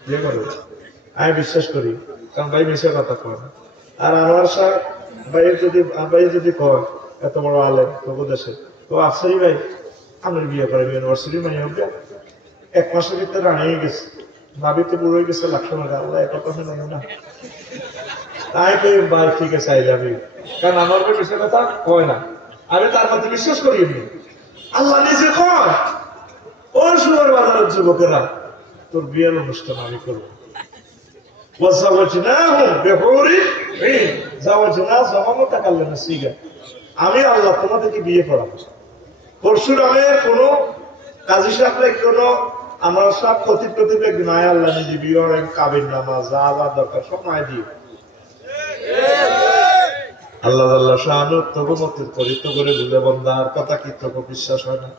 বিয়ে করো আমি বিশ্বাস করি, কারণ ভাই মিশে কথা কয় আর আমার সাহেব ভাই যদি কয় এত বড় আলেম তবু দেশে তো আফসারি ভাই আমার বিয়ে করে ইউনিভার্সিটি মানে হোক 1 মাসের ভিতরে রানিয়ে গেছে, ভাবিতে বুড়ো হয়ে গেছে, লাখ টাকা আল্লাহ এত কথা জানো না তাই কই ভাই ঠিক আছে আই লাভ ইউ, কারণ আমার বিষয় কথা কয় না, আমি তার মধ্যে বিশ্বাস করি এমনি। আল্লাহ নিজে কয় ও সুর বাজারের যুবকেরা তোর বিয়ের অনুষ্ঠান আমি করবো, আমি আল্লাহ তোমাদেরকে বিয়ে করাবো। পরশুরামের কোন কাজী সাহেব কোন আমার সব প্রতিপ্রতিবেগ নাই, আল্লাহ নিজে বিয়ে কাবির নামাজ যা যা দরকার সব মায় দিয়ে আল্লাহ আল্লাহ শাহানু তবু চরিত্র করে বুঝে বন্ধার কথা কি তবু বিশ্বাস হয় না?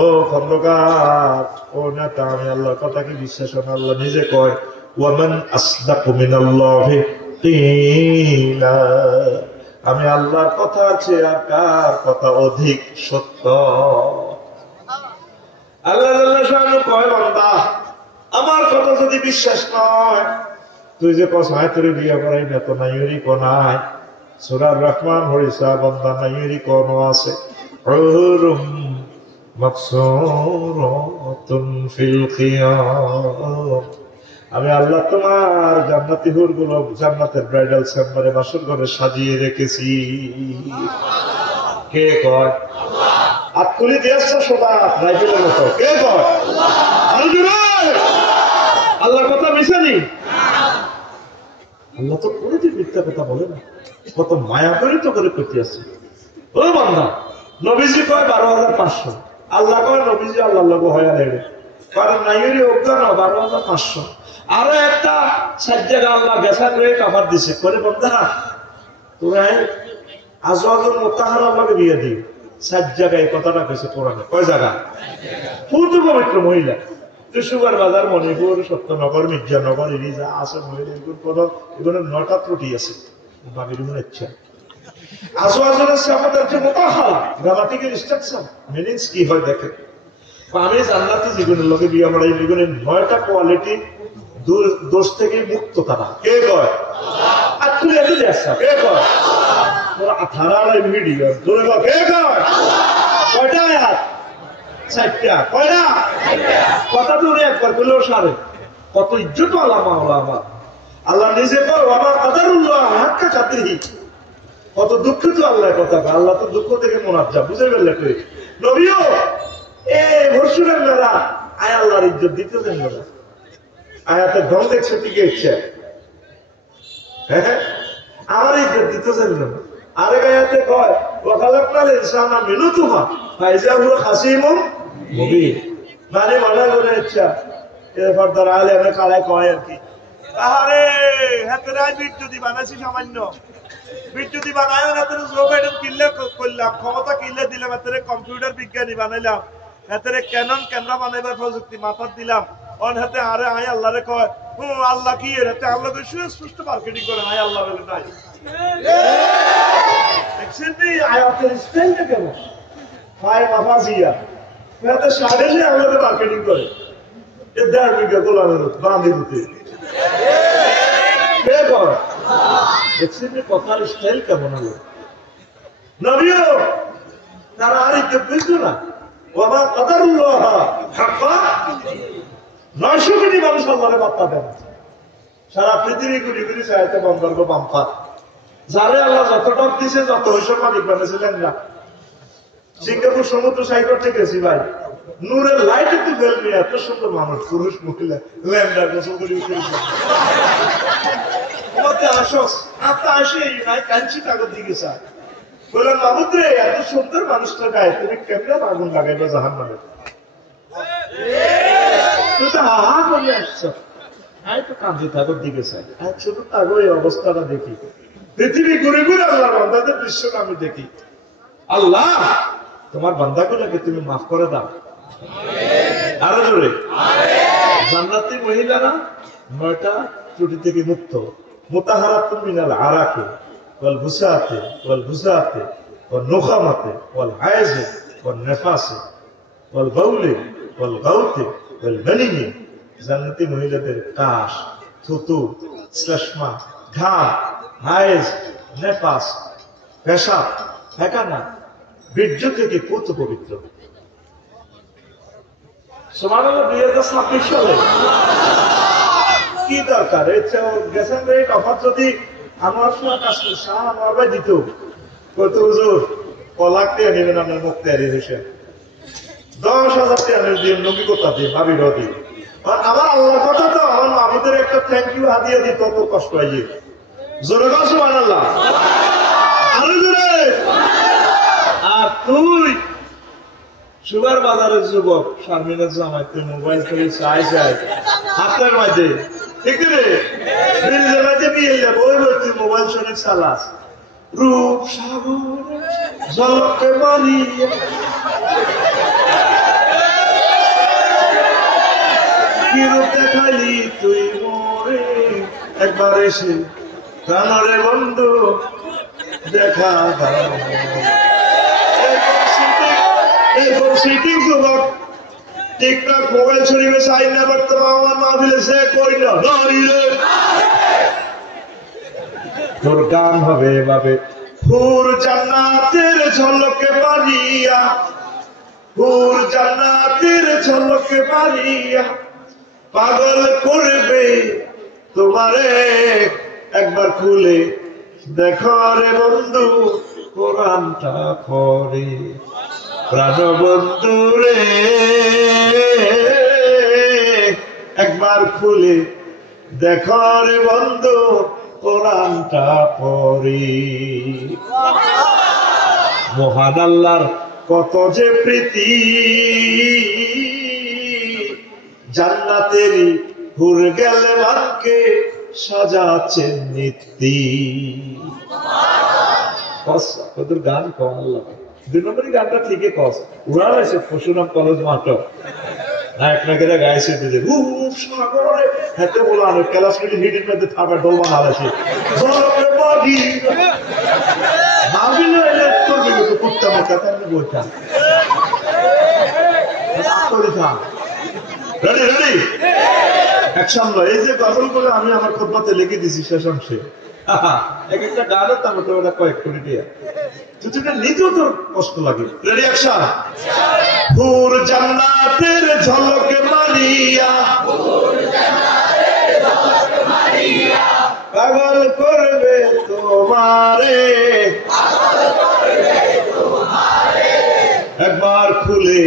ও খন্দকার ও নেতা আমি আল্লাহর কথা কি বিশ্বাস হয় না? আল্লাহ নিজে কয় ওয়ামান আসদাকু মিনাল্লাহি কিলা, আমি আল্লাহর কথা আছে আর কার কথা অধিক সত্য? আল্লাহ আল্লাহ শাহানু কয় বান্দা আমার কথা যদি বিশ্বাস নয় তুই যে কসায় তোর বিয়া করাই না তো নাইরি কোনাই সূরা রহমান হরিসা বান্দা নাইরি কোন আছে হুরুম মাকসুরাতুন ফিল খিয়াম, আমি আল্লাহ তোমার জান্নাতি হুরগুলো জান্নাতের ব্রাইডাল চেম্বারে বাসর ঘরে সাজিয়ে রেখেছি। কে কয়? আল্লাহ। আত্মলি দিয়েছে সদা রাইফেলের মতো কে কয়? আল্লাহ। আল্লাহর কথা মিশানি আল্লাহ তো কোনোদিন মিথ্যা কথা বলে না, কত মায়া করে তো করে করতে আছে। ও বান্দা নবীজি কয় 12,500, আল্লাহ কয় নবীজি আল্লাহর লোক হয়ে দেবে, কারণ নাইরি অজ্ঞান 12,500। আরো একটা 60 জায়গা আল্লাহ বেচা করে কাফার দিছে, করে বন্ধা তোরা আজওয়াজুল মুতাহহারা আল্লাহকে বিয়ে দিই। 60 জায়গায় এই কথাটা কইছে কোরআনে। কয় জায়গা? পুরো পবিত্র মহিলা। সুগার বাজার, মণিপুর, সত্যনগর, মির্জানগর, এরিজা আছে মহিলা, এগুলো 9টা ত্রুটি আছে বাকির মনে ইচ্ছা। আজওয়াজুল সাফাতের যে মুতাহহারা গ্রামাটিক্যাল স্ট্রাকচার মিনিংস কি হয় দেখেন। আমি জান্নাতে জীবনের লোকে বিয়ে করাই, জীবনের 9টা কোয়ালিটি দোষ থেকে মুক্ত তারা। কে কয়? আর তুই এত দেখছা কে কয়? থানার মিডিয়া ধরে বা কে কয়? কয়টা আয়াত? 4টা। কয়টা? কথা তো একবার বললেও সারে। কত ইজ্জত আলামা ওলামা। আল্লাহ নিজে কয় ওয়া কাদারুল্লাহ হাক্কা কাদরিহি। কত দুঃখ তো আল্লাহ কথা, আল্লাহ তো দুঃখ থেকে মোনাজ্জা, বুঝে গেলে তুই নবীও ভরসুরের মেয়েরা আয় আল্লাহর ইজ্জত দিতেছেন না। আয়াতের ঢং দেখছে টিকে ইচ্ছে, হ্যাঁ আমার ইজ্জত দিতেছেন না। আরেক আয়াতে কয় ওয়াখালাকনাল ইনসানা মিন নুতফা ফাইজা হুয়া খাসিমুম মুবিন, মানে মনে করে ইচ্ছা এরপর তার আলেমে কালায় কয় আর কি, আরে হাতেরাই বিদ্যুতি বানাইছি সামান্য, বিদ্যুতি বানায় হাতের জোক আইটেম কিনলে করলাম, ক্ষমতা কিনলে দিলাম, হাতের কম্পিউটার বিজ্ঞানী বানাইলাম, হাতের ক্যানন ক্যামেরা বানাইবার প্রযুক্তি মাথার দিলাম, অন হাতে আরে আয় আল্লাহ রে কয় আল্লাহ কি এর হাতে আল্লাহকে সুস্পষ্ট মার্কেটিং করে আয় আল্লাহ বলে নাই। দেখছেন নি আয়াতের স্টাইলটা কেমন? ফাই মাফাজিয়া হাতে সাড়ে যে আল্লাহকে মার্কেটিং করে এ 1.5 বিঘা গোলামের বাঁধে দিতে কে কর? দেখছেন নি কথার স্টাইল কেমন হলো? নবীও তারা আর ইজ্জত বুঝলো না। ওয়া কাদারুল্লাহ হাক্কা 900 কোটি মানুষ আল্লাহরে বার্তা দেন, সারা পৃথিবী কোটি কোটি চাইতে বন্দর্গ বাম্পার, যারে আল্লাহ যত টক দিছে যত হইসব মালিক বানিয়েছিলেন না। সিঙ্গাপুর সমুদ্র সাইকর থেকে গেছি ভাই, নূরের লাইট একটু ফেলবি, এত সুন্দর মানুষ, পুরুষ মহিলা ল্যান্ডার গোসল করে আসস আপনার আসে নাই কাঞ্চি কাগজ দিকে চায় বললাম মাহমুদ্রে এত সুন্দর মানুষটা গায়ে তুমি কেমন আগুন লাগাইবে জাহান্নামে? তুই তো হা করে আসছ, আমি তো কাঞ্চি কাগজ দিকে চাই, শুধু তাগো এই অবস্থাটা দেখি, পৃথিবী ঘুরে ঘুরে আল্লাহর বান্দাদের দৃশ্যটা আমি দেখি। আল্লাহ তোমার বান্দাগুলোকে তুমি মাফ করে দাও। আরো জোরে জান্নাতি মহিলারা 9টা ত্রুটি থেকে মুক্ত। মুতাহারাতুন মিনাল আরাকি ওয়াল বুসাতি ওয়াল বুসাতি ওয়াল নুখামাতি ওয়াল হায়জি ওয়াল নিফাসি ওয়াল বাউলি ওয়াল গাউতি ওয়াল মানিনি। জান্নাতি মহিলাদের কাশ, থুতু, শ্লেষ্মা, ঘাম, হায়েজ, নেফাস, পেশাব, পায়খানা, বীর্য থেকে কত পবিত্র। সুবহানাল্লাহ। 2026 সালে কি দরকার গেছেন রে কফার যদি আমার সময় কাজ শাহ আমার ভাই দিত কত হুজুর কলাক দিয়ে নেবেন আপনার মুখ তৈরি হয়েছে 10,000 টাকা দিয়ে নবী কথা দিয়ে ভাবির দিয়ে আমার আল্লাহর কথা তো আমার আমাদের একটা থ্যাংক ইউ হাদিয়া দিত কত কষ্ট হয় জোরে গো সুবহানাল্লাহ। আরো জোরে। আর তুই সুগার বাজারের যুবক শারমিনের জামাই তুই মোবাইল করে চাই চাই হাতের মাঝে ঠিক রে মাঝে বিয়ে বই বই তুই মোবাইল শুনে চালাস রূপ সাগর জলকে মারি কি রূপ দেখালি তুই মোরে একবার এসে কানরে বন্ধু দেখা দাও। যুবক টিকটক মোবাইল শরীফে চাই না পারতো আমার মাহফিলে সে কই না তোর গান হবে এভাবে হুর জান্নাতের ঝলকে পারিয়া হুর জান্নাতের ঝলকে পারিয়া পাগল করবে তোমারে একবার খুলে দেখো রে বন্ধু কোরআনটা পড়ে প্রাণ বন্ধু রে একবার খুলে দেখো রে বন্ধু কোরআনটা পড়ে। মহান আল্লাহর কত যে প্রীতি, জান্নাতেরই হুর গেলে মানকে সাজাচ্ছেন নীতি। তোদের গান কম লাগে, 2 নম্বরই গানটা ঠিকই কস উড়া আছে পশুরাম কলেজ মাঠ এক নাগেরা গাইছে দিদি উফ সাগরে হেতে বলা না ক্লাসমেট মিটিং মধ্যে থাকা ডোবা না আছে জলকে বাগি ভাবিলে এলে তোর দিকে তো কুত্তা মতো তাহলে বলতাম আতরি থাম রেডি রেডি অ্যাকশন লো। এই যে গজল করে আমি আমার খুতবাতে লিখে দিছি শেষ অংশে এক একটা গানও তার মতো ওটা কয়েক কোটি টাকা তুই নিজেও তোর কষ্ট লাগে। Ready action. হুর জান্নাতের ঝলক মারিয়া পাগল করবে তোমারে, একবার খুলে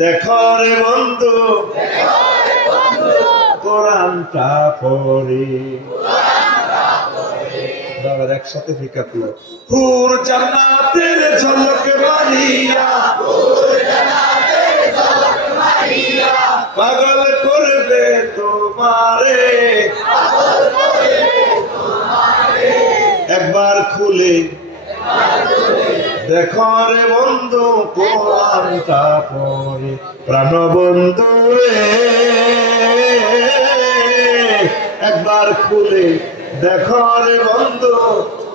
দেখো রে বন্ধু কোরআনটা পড়ে। একসাথে ফিকাতলো হুর জান্নাতের ঝলক মারিয়া পাগল করবে তোমারে, একবার খুলে দেখো রে বন্ধু কোরআনটা পড়ে। প্রাণ বন্ধু একবার খুলে দেখো রে বন্ধু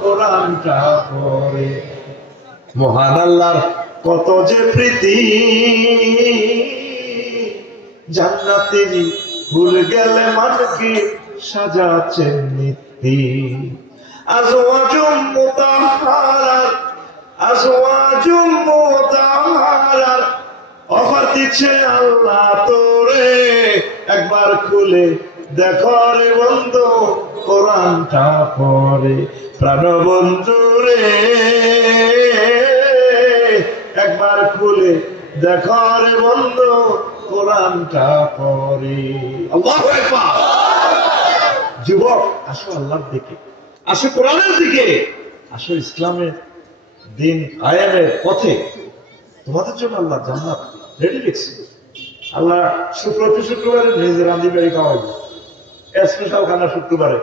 কোরআনটা পড়ে। মহান আল্লাহর কত যে প্রীতি, জান্নাতেরই ভুল গেলে মানকে সাজাচ্ছেন নীতি। আজওয়াজুম মুতাহহারাত আজওয়াজুম মুতাহহারাত অফার দিচ্ছে আল্লাহ তোরে, একবার খুলে দেখো রে বন্ধু কোরআনটা পড়ে। প্রাণ বন্ধু রে একবার খুলে দেখো রে বন্ধু কোরআনটা পড়ে। আল্লাহু আকবার। যুবক আসো আল্লাহর দিকে, আসো কোরআনের দিকে, আসো ইসলামের দিন আয়ামের পথে। তোমাদের জন্য আল্লাহ জান্নাত রেডি রেখেছে। আল্লাহ প্রতি শুক্রবারে নিজের রান্দি বাড়ি খাওয়াইবে, স্পেশাল খানা শুক্রবারে।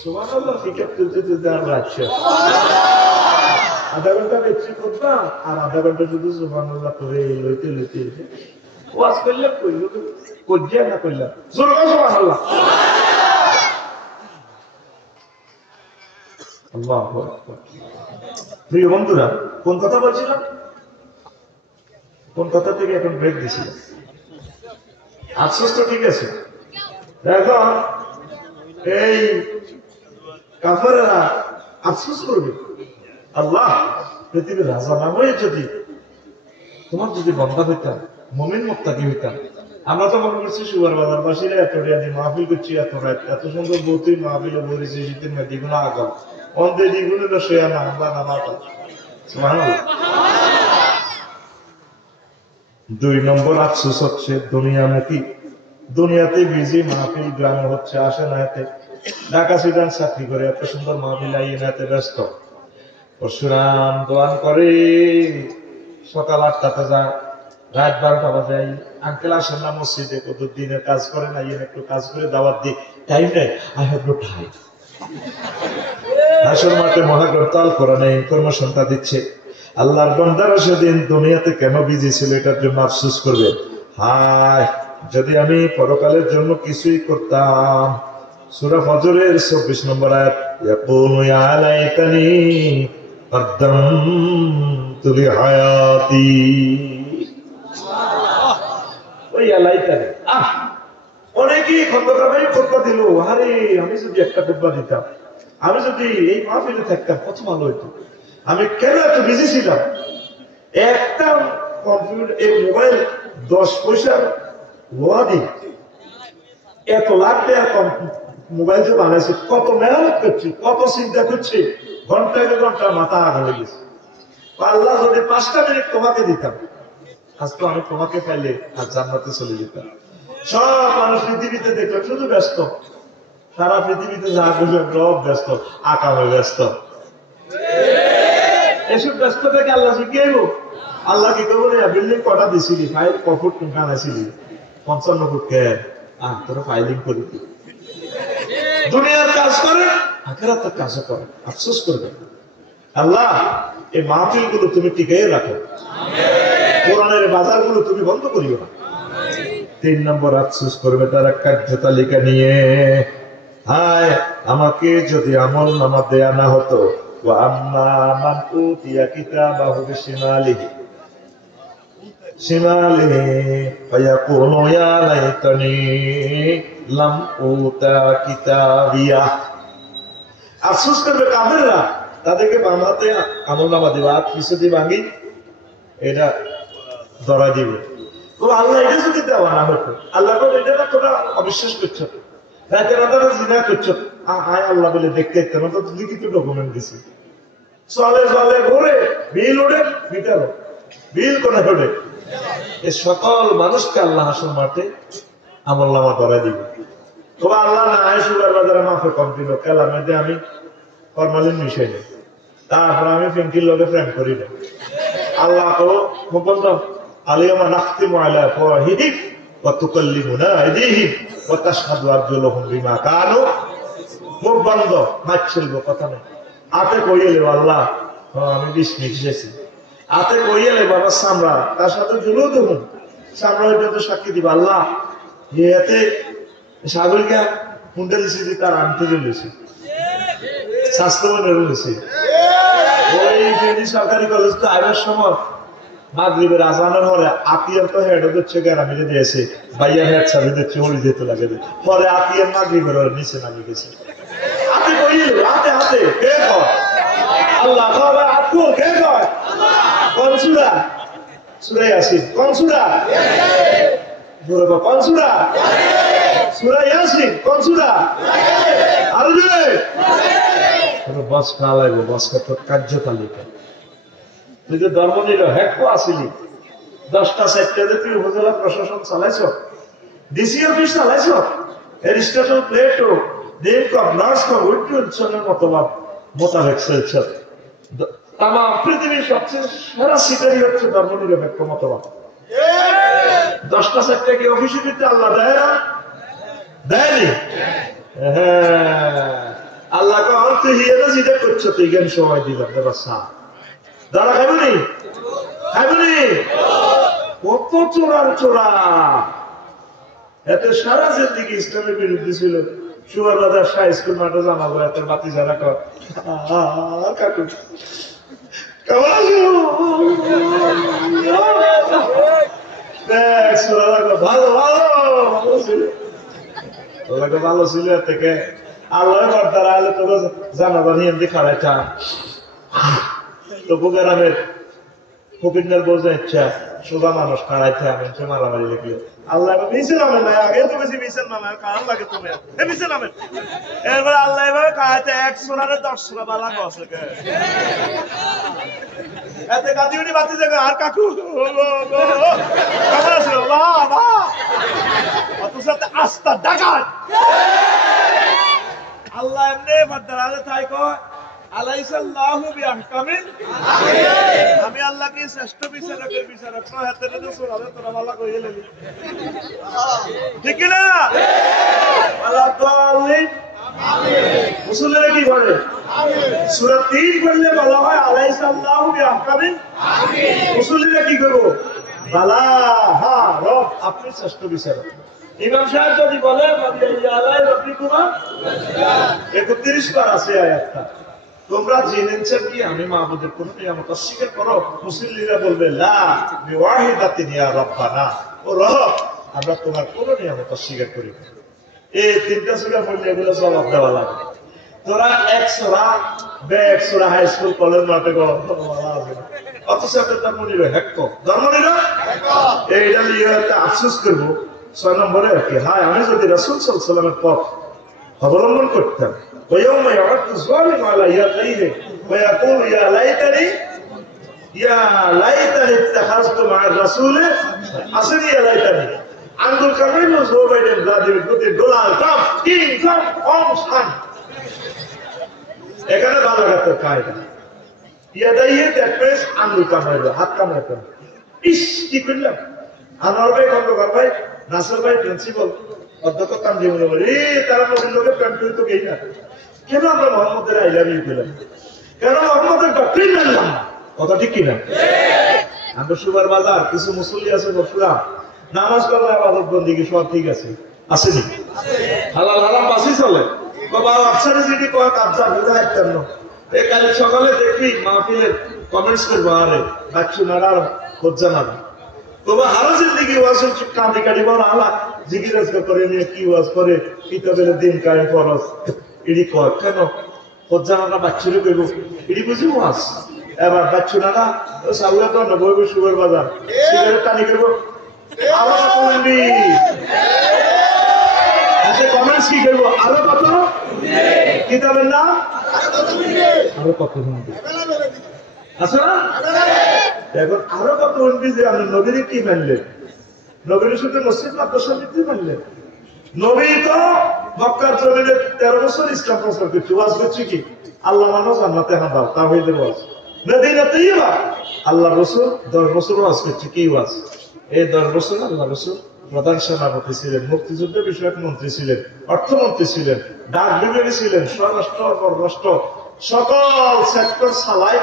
সুবহানাল্লাহ। ফিকার তুলতে তুলতে আর রাখছে আধা ঘন্টা বেশি করতাম আর আধা ঘন্টা শুধু সুবহানাল্লাহ করে লইতে লইতে ওয়াজ করলাম কইল কইয়া না কইলাম জোরে সুবহানাল্লাহ। আল্লাহু আকবার। প্রিয় বন্ধুরা, কোন কথা বলছিলাম, কোন কথা থেকে এখন ব্রেক দিছিলাম? আফসোস তো ঠিক আছে। দেখো এই কাফেররা আফসোস করবে, আল্লাহ পৃথিবীর রাজা না হয়ে যদি তোমার যদি বন্ধা হইতাম, মুমিন মুত্তাকি হইতাম। আমরা তো মনে করছি সুগার বাজার বাসীরা এত রিয়াদি মাহফিল করছি, এত রাত এত সুন্দর বউতুই মাহফিলে বলেছি শীতের মেয়ে দ্বিগুণ আগাম অন্ধে দ্বিগুণ শোয়া না আমরা না মাতা। সুবহানাল্লাহ। 2 নম্বর আফসোস হচ্ছে দুনিয়ামুখী, দুনিয়াতে বিজি মাহফিল গ্রামে হচ্ছে, আসে না এতে ঢাকা সুদান চাকরি করে এত সুন্দর মাহফিল আইয়ে না এতে ব্যস্ত। পরশুরাম দোয়ান করে সকাল 8টাতে যায়, রাত 12টা বাজে। আঙ্কেল আসেন না মসজিদে, কত দিনের কাজ করে না, ইয়ে একটু কাজ করে দাওয়াত দিই, টাইম নেই, আই হ্যাভ নো টাইম। আসল মাঠে মহাকর্তাল কোরআনে ইনফরমেশনটা দিচ্ছে। আল্লাহর বান্দারা সেদিন দুনিয়াতে কেন বিজি ছিল এটার জন্য আফসোস করবে। হায় যদি আমি পরকালের জন্য কিছুই করতাম। সূরা ফজরের 24 নম্বর আয়াত, ইয়াকুনু ইয়া লাইতানি কদ্দামতু লিহায়াতি। ওই ইয়া লাইতানি, অনেকেই খন্দকারই খুতবা দিল, আরে আমি যদি একটা খুতবা দিতাম, আমি যদি এই মাহফিলে থাকতাম কত ভালো হইতো। আমি কেন এত বিজি ছিলাম? একটা কম্পিউটার এই মোবাইল 10 পয়সার ওয়াদি এত লাখ টাকা মোবাইল যে বানাইছে, কত মেহনত করছি, কত চিন্তা করছি, ঘন্টাকে ঘন্টা মাথা আগা হয়ে গেছে। আল্লাহ যদি 5টা মিনিট তোমাকে দিতাম, আজ তো আমি তোমাকে পাইলে আর জান্নাতে চলে যেতাম। সব মানুষ পৃথিবীতে দেখলো শুধু ব্যস্ত, সারা পৃথিবীতে যা বুঝে সব ব্যস্ত, আকামে ব্যস্ত। এসব ব্যস্ত থেকে আল্লাহ শিখিয়ে আল্লাহ কি করবো বিল্ডিং কটা দিছিলি ফাইল কফুট কানাইছিলি 55 ফুট কে তোরা ফাইলিং করি দুনিয়ার কাজ করে আখিরাতের কাজ করে আফসোস করবে আল্লাহ এই মাহফিল গুলো তুমি টিকিয়ে রাখো কোরআনের বাজার গুলো তুমি বন্ধ করিও না 3 নম্বর আফসোস করবে তারা কার্যতালিকা নিয়ে হায় আমাকে যদি আমল নামা দেয়া না হতো ওয়া আম্মা মান উতিয়া কিতাবাহু বিশিমালিহি শিমালিহি ফায়াকুলু ইয়া লাইতানি লাম উতা কিতাবিয়া আফসোস করবে কাফেররা তাদেরকে বাম হাতে আমল নামা দিবে আর পিছু দিয়ে ভাঙি এটা ধরা দিবে তো আল্লাহ এটা যদি দেওয়া না হতো আল্লাহ এটা না তোরা অবিশ্বাস করছো রাতে রাতে জিনা করছো আয় আল্লাহ বলে দেখতে না তো লিখিত ডকুমেন্ট দিছি চলে চলে ঘুরে বিল ওঠে ভিতরে বিল কোনে ওঠে এই সকল মানুষকে আল্লাহ হাসর মাঠে আমল নামা ধরা দিবে তো আল্লাহ না আয় সুগার বাজারে মাফে কম দিল কালামে দিয়ে আমি ফরমালিন মিশাই নেই তারপর আমি ফিঙ্কির লোকে ফ্রেন্ড করি না আল্লাহ তো মুকুন্দ আলিয়ামা নাখতিমু আলা ফাওয়াহিদিক ওয়া তুকাল্লিমুনা আইদিহিম ওয়া তাশহাদু আরজুলুহুম বিমা কানু মুখ বন্ধ মাছছিল কথা নেই আতে কইলে আল্লাহ আমি বিষ মিশিয়েছি আতে কইলে বাবা সামরা তার সাথে জুলুদুহুম সামরা পর্যন্ত সাক্ষী দিবা আল্লাহ এতে সাগরকে কুন্ডলিসি তার আনতে জ্বলেছে স্বাস্থ্যবানের রয়েছে ওই সরকারি কলেজ তো আইবার সময় মাগরিবের আজানের পরে আতিয়ার তো হেড হচ্ছে গ্রামে দিয়েছে ভাইয়া হেড সাথে দিচ্ছে হরি যেতে লাগে পরে আতিয়ার মাগরিবের নিচে নামে গেছে হাতে কইল হাতে হাতে কে কয় আল্লাহ কয় আতকো কে কয় কোন সূরা সূরা ইয়াসিন কোন সূরা জোরে বল কোন সূরা সূরা ইয়াসিন কোন সূরা আরো জোরে কোনো বস না লাগবে বস কত কার্যতালিকা তুই যে ধর্মনির হেডকো আসিলি 10টা সেক্টরে তুই উপজেলা প্রশাসন চালাইছ ডিসি অফিস চালাইছ রেজিস্ট্রেশন প্লেট দেব নার্স উইট্রুলসনের মোতাবেক চলছে তাম পৃথিবীর সবচেয়ে সেরা সিটারি হচ্ছে ধর্মনিরপেক্ষ মতবাদ 10টা সেক্টরে কি অফিসে দিতে আল্লাহ দেয় না দেয়নি আল্লাহ কখন তুই হিয়েরা যেটা করছো তুই জ্ঞান সময় দিলাম ব্যবস্থা দাঁড়া খাইবনি খাইবনি কত চোরার চোরা এত সারা জিন্দিগি ইসলামের বিরুদ্ধে ছিল সুগার বাজার শাহ স্কুল মাঠে জানাবো এত বাতি যারা কাকু ভালো ভালো ভালো ছিল ভালো ছিল থেকে আল্লাহ তারা আলো তো জানাবা নিয়ে খাড়াইটা তো বুগারামের ফকিরদের বোঝা ইচ্ছা সোজা মানুষ খাড়াইতে আমি মারামারি লেগে আল্লাহ মিশে নামেন না আগে তো বেশি মিশেন না কারণ লাগে তুমি মিশে নামেন এরপরে আল্লাহ এভাবে খাড়াইতে 100 10 বালা আছে এতে গাদিউনি বাতি জায়গা আর কাকু কেমন আছে বাহ বাহ অত সাথে আস্তা ডাকাত আল্লাহ এমনি বাদরালে তাই কয় আলাইসাল্লাহু বিআহকামিল হাকিম আমি আল্লাহ কি শ্রেষ্ঠ বিচারকের বিচারক নয় হাতে তো সুরালে তোরা ভালো কইলে লি ঠিক না আল্লাহ তাআলা আমিন রাসূলের কি বলে আমিন সূরা 3 পড়লে বলা হয় আলাইসাল্লাহু বিআহকামিল হাকিম রাসূলের কি করব বালা হ্যাঁ রব আপনি শ্রেষ্ঠ বিচারক ইমাম সাহেব যদি বলে আলাই রব্বিকুমা 31 বার আছে আয়াতটা তোমরা জেনেছেন কি আমি মাহবুদের কোন নিয়ামত অস্বীকার করো মুসলিমরা বলবে লা বিওয়াহিদাতিন ইয়া রাব্বানা ও রব আমরা তোমার কোন নিয়ামত অস্বীকার করি না এই তিনটা সূরা পড়লে এগুলো জবাব দেওয়া লাগে তোরা 100 হাই স্কুল কলেজ মাঠে গো অথচ ধর্মনির এইটা নিয়ে আফসোস করবো 6 নম্বরে আর কি হায় আমি যদি রাসূল সাল্লাল্লাহু আলাইহি ওয়াসাল্লামের পথ অবলম্বন করতাম ويوم يعد الظالم على يديه ويقول يا ليتني اتخذت مع الرسول أصلي يا ليتني আঙ্গুল কামাইল Joe Biden Vladimir Putin Donald Trump king Trump অংশান এখানে বালাগাতের কায়দা ইয়া দাইয়ে দেখবে আঙ্গুল কামড়াইলো, হাত কামড়াইতো। ইস কি করলাম? আনোয়ার ভাই, খন্দকার ভাই, নাসর ভাই, প্রিন্সিপাল, অধ্যক্ষ কামজি মনে বলে, তারা নবীর লোকের প্রেম তো গেই না। কেন আমরা মোহাম্মদের আই লাভ ইউ পেলাম? কেন মোহাম্মদের ডক্টরিন মানলাম না? কথা ঠিক কিনা? আমরা সুবার বাজার কিছু মুসল্লি আছে বসলাম, নামাজ পড়লাম, আবাদত বন্দিগি সব ঠিক আছে, আসেনি? হালাল হারাম বাসি চলে। বাবা আফসারে যেটি কয় কাবজা বুঝা একটার না। এই কাল সকালে দেখবি মাহফিলের কমেন্টস করবো, আরে বাচ্চু নাড়া হজ্জা নাড়া। বাবা হারা জিন্দিগি ওয়াজ কাঁদি কাটি বড় আলা জিজ্ঞাসা করে নিয়ে কি ওয়াজ করে কিতাবের দিন কায়ে ফরজ এটি কয় কেন হজ্জা নাড়া বাচ্চুরে কইব এটি বুঝি ওয়াজ। এবার বাচ্চু নাড়া সাউলা তো না বইব সুগার বাজার সিগারেট টানি করবো আরো কমবি এতে কমেন্টস কি করবো আরো কত কিতাবের নাম আরো কত আছে না? এখন আরো কত উঠবি যে আপনি নবীর কি মানলেন? নবীর সাথে মসজিদ মাদ্রাসা দিতে মানলেন? নবী তো মক্কার জমিনে 13 বছর ইসলাম প্রচার করছে, ওয়াজ করছে কি আল্লাহ মানো জান্নাতে হাঁদাও তাওহীদের ওয়াজ। মদিনাতেই বা আল্লাহ রাসূল 10 বছর ওয়াজ করছে, কি ওয়াজ? এই 10 বছর আল্লাহ রাসূল প্রধান সেনাপতি ছিলেন, মুক্তিযুদ্ধ বিষয়ক মন্ত্রী ছিলেন, অর্থমন্ত্রী ছিলেন, ডাক বিভাগে ছিলেন, স্বরাষ্ট্র পররাষ্ট্র সকল সেক্টর চালায়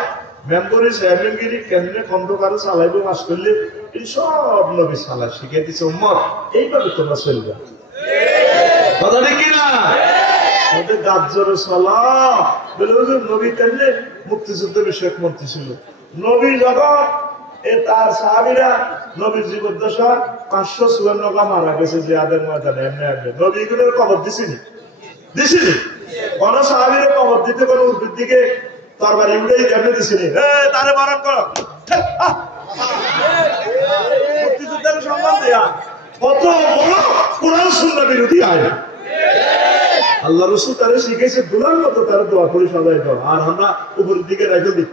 মেম্বরি চেয়ারম্যানগিরি কেন্দ্রে খন্দকারে চালাইব মাস করলে এই সব নবী চালায় শিখে দিচ্ছে উম্মত এইভাবে তোমরা চলবে। কথা ঠিক কিনা? ওদের গাজ্জরে চলা বলে নবী কেন্দ্রে মুক্তিযুদ্ধ বিষয়ক মন্ত্রী ছিল। নবী যখন তার সাহাবীরা নবীর জীবদ্দশা 554 মারা গেছে জিহাদের ময়দানে এমনি এমনি নবী এগুলোর কবর দিছিনি? দিছিনি? কোন সাহাবীরা কবর দিতে কোন উদ্ভিদ দিকে তরবারি উড়েই কেমনে দিছিনি? তারে মারণ করো মুক্তিযুদ্ধের সম্মান দেয়া কত বড় কোরআন সুন্নাহ বিরোধী আইন। আল্লাহ রাসূল তারে শিখেছে দুলার মতো তার দোয়া করে সাজাই দাও, আর আমরা উপরের দিকে রেখে দিই।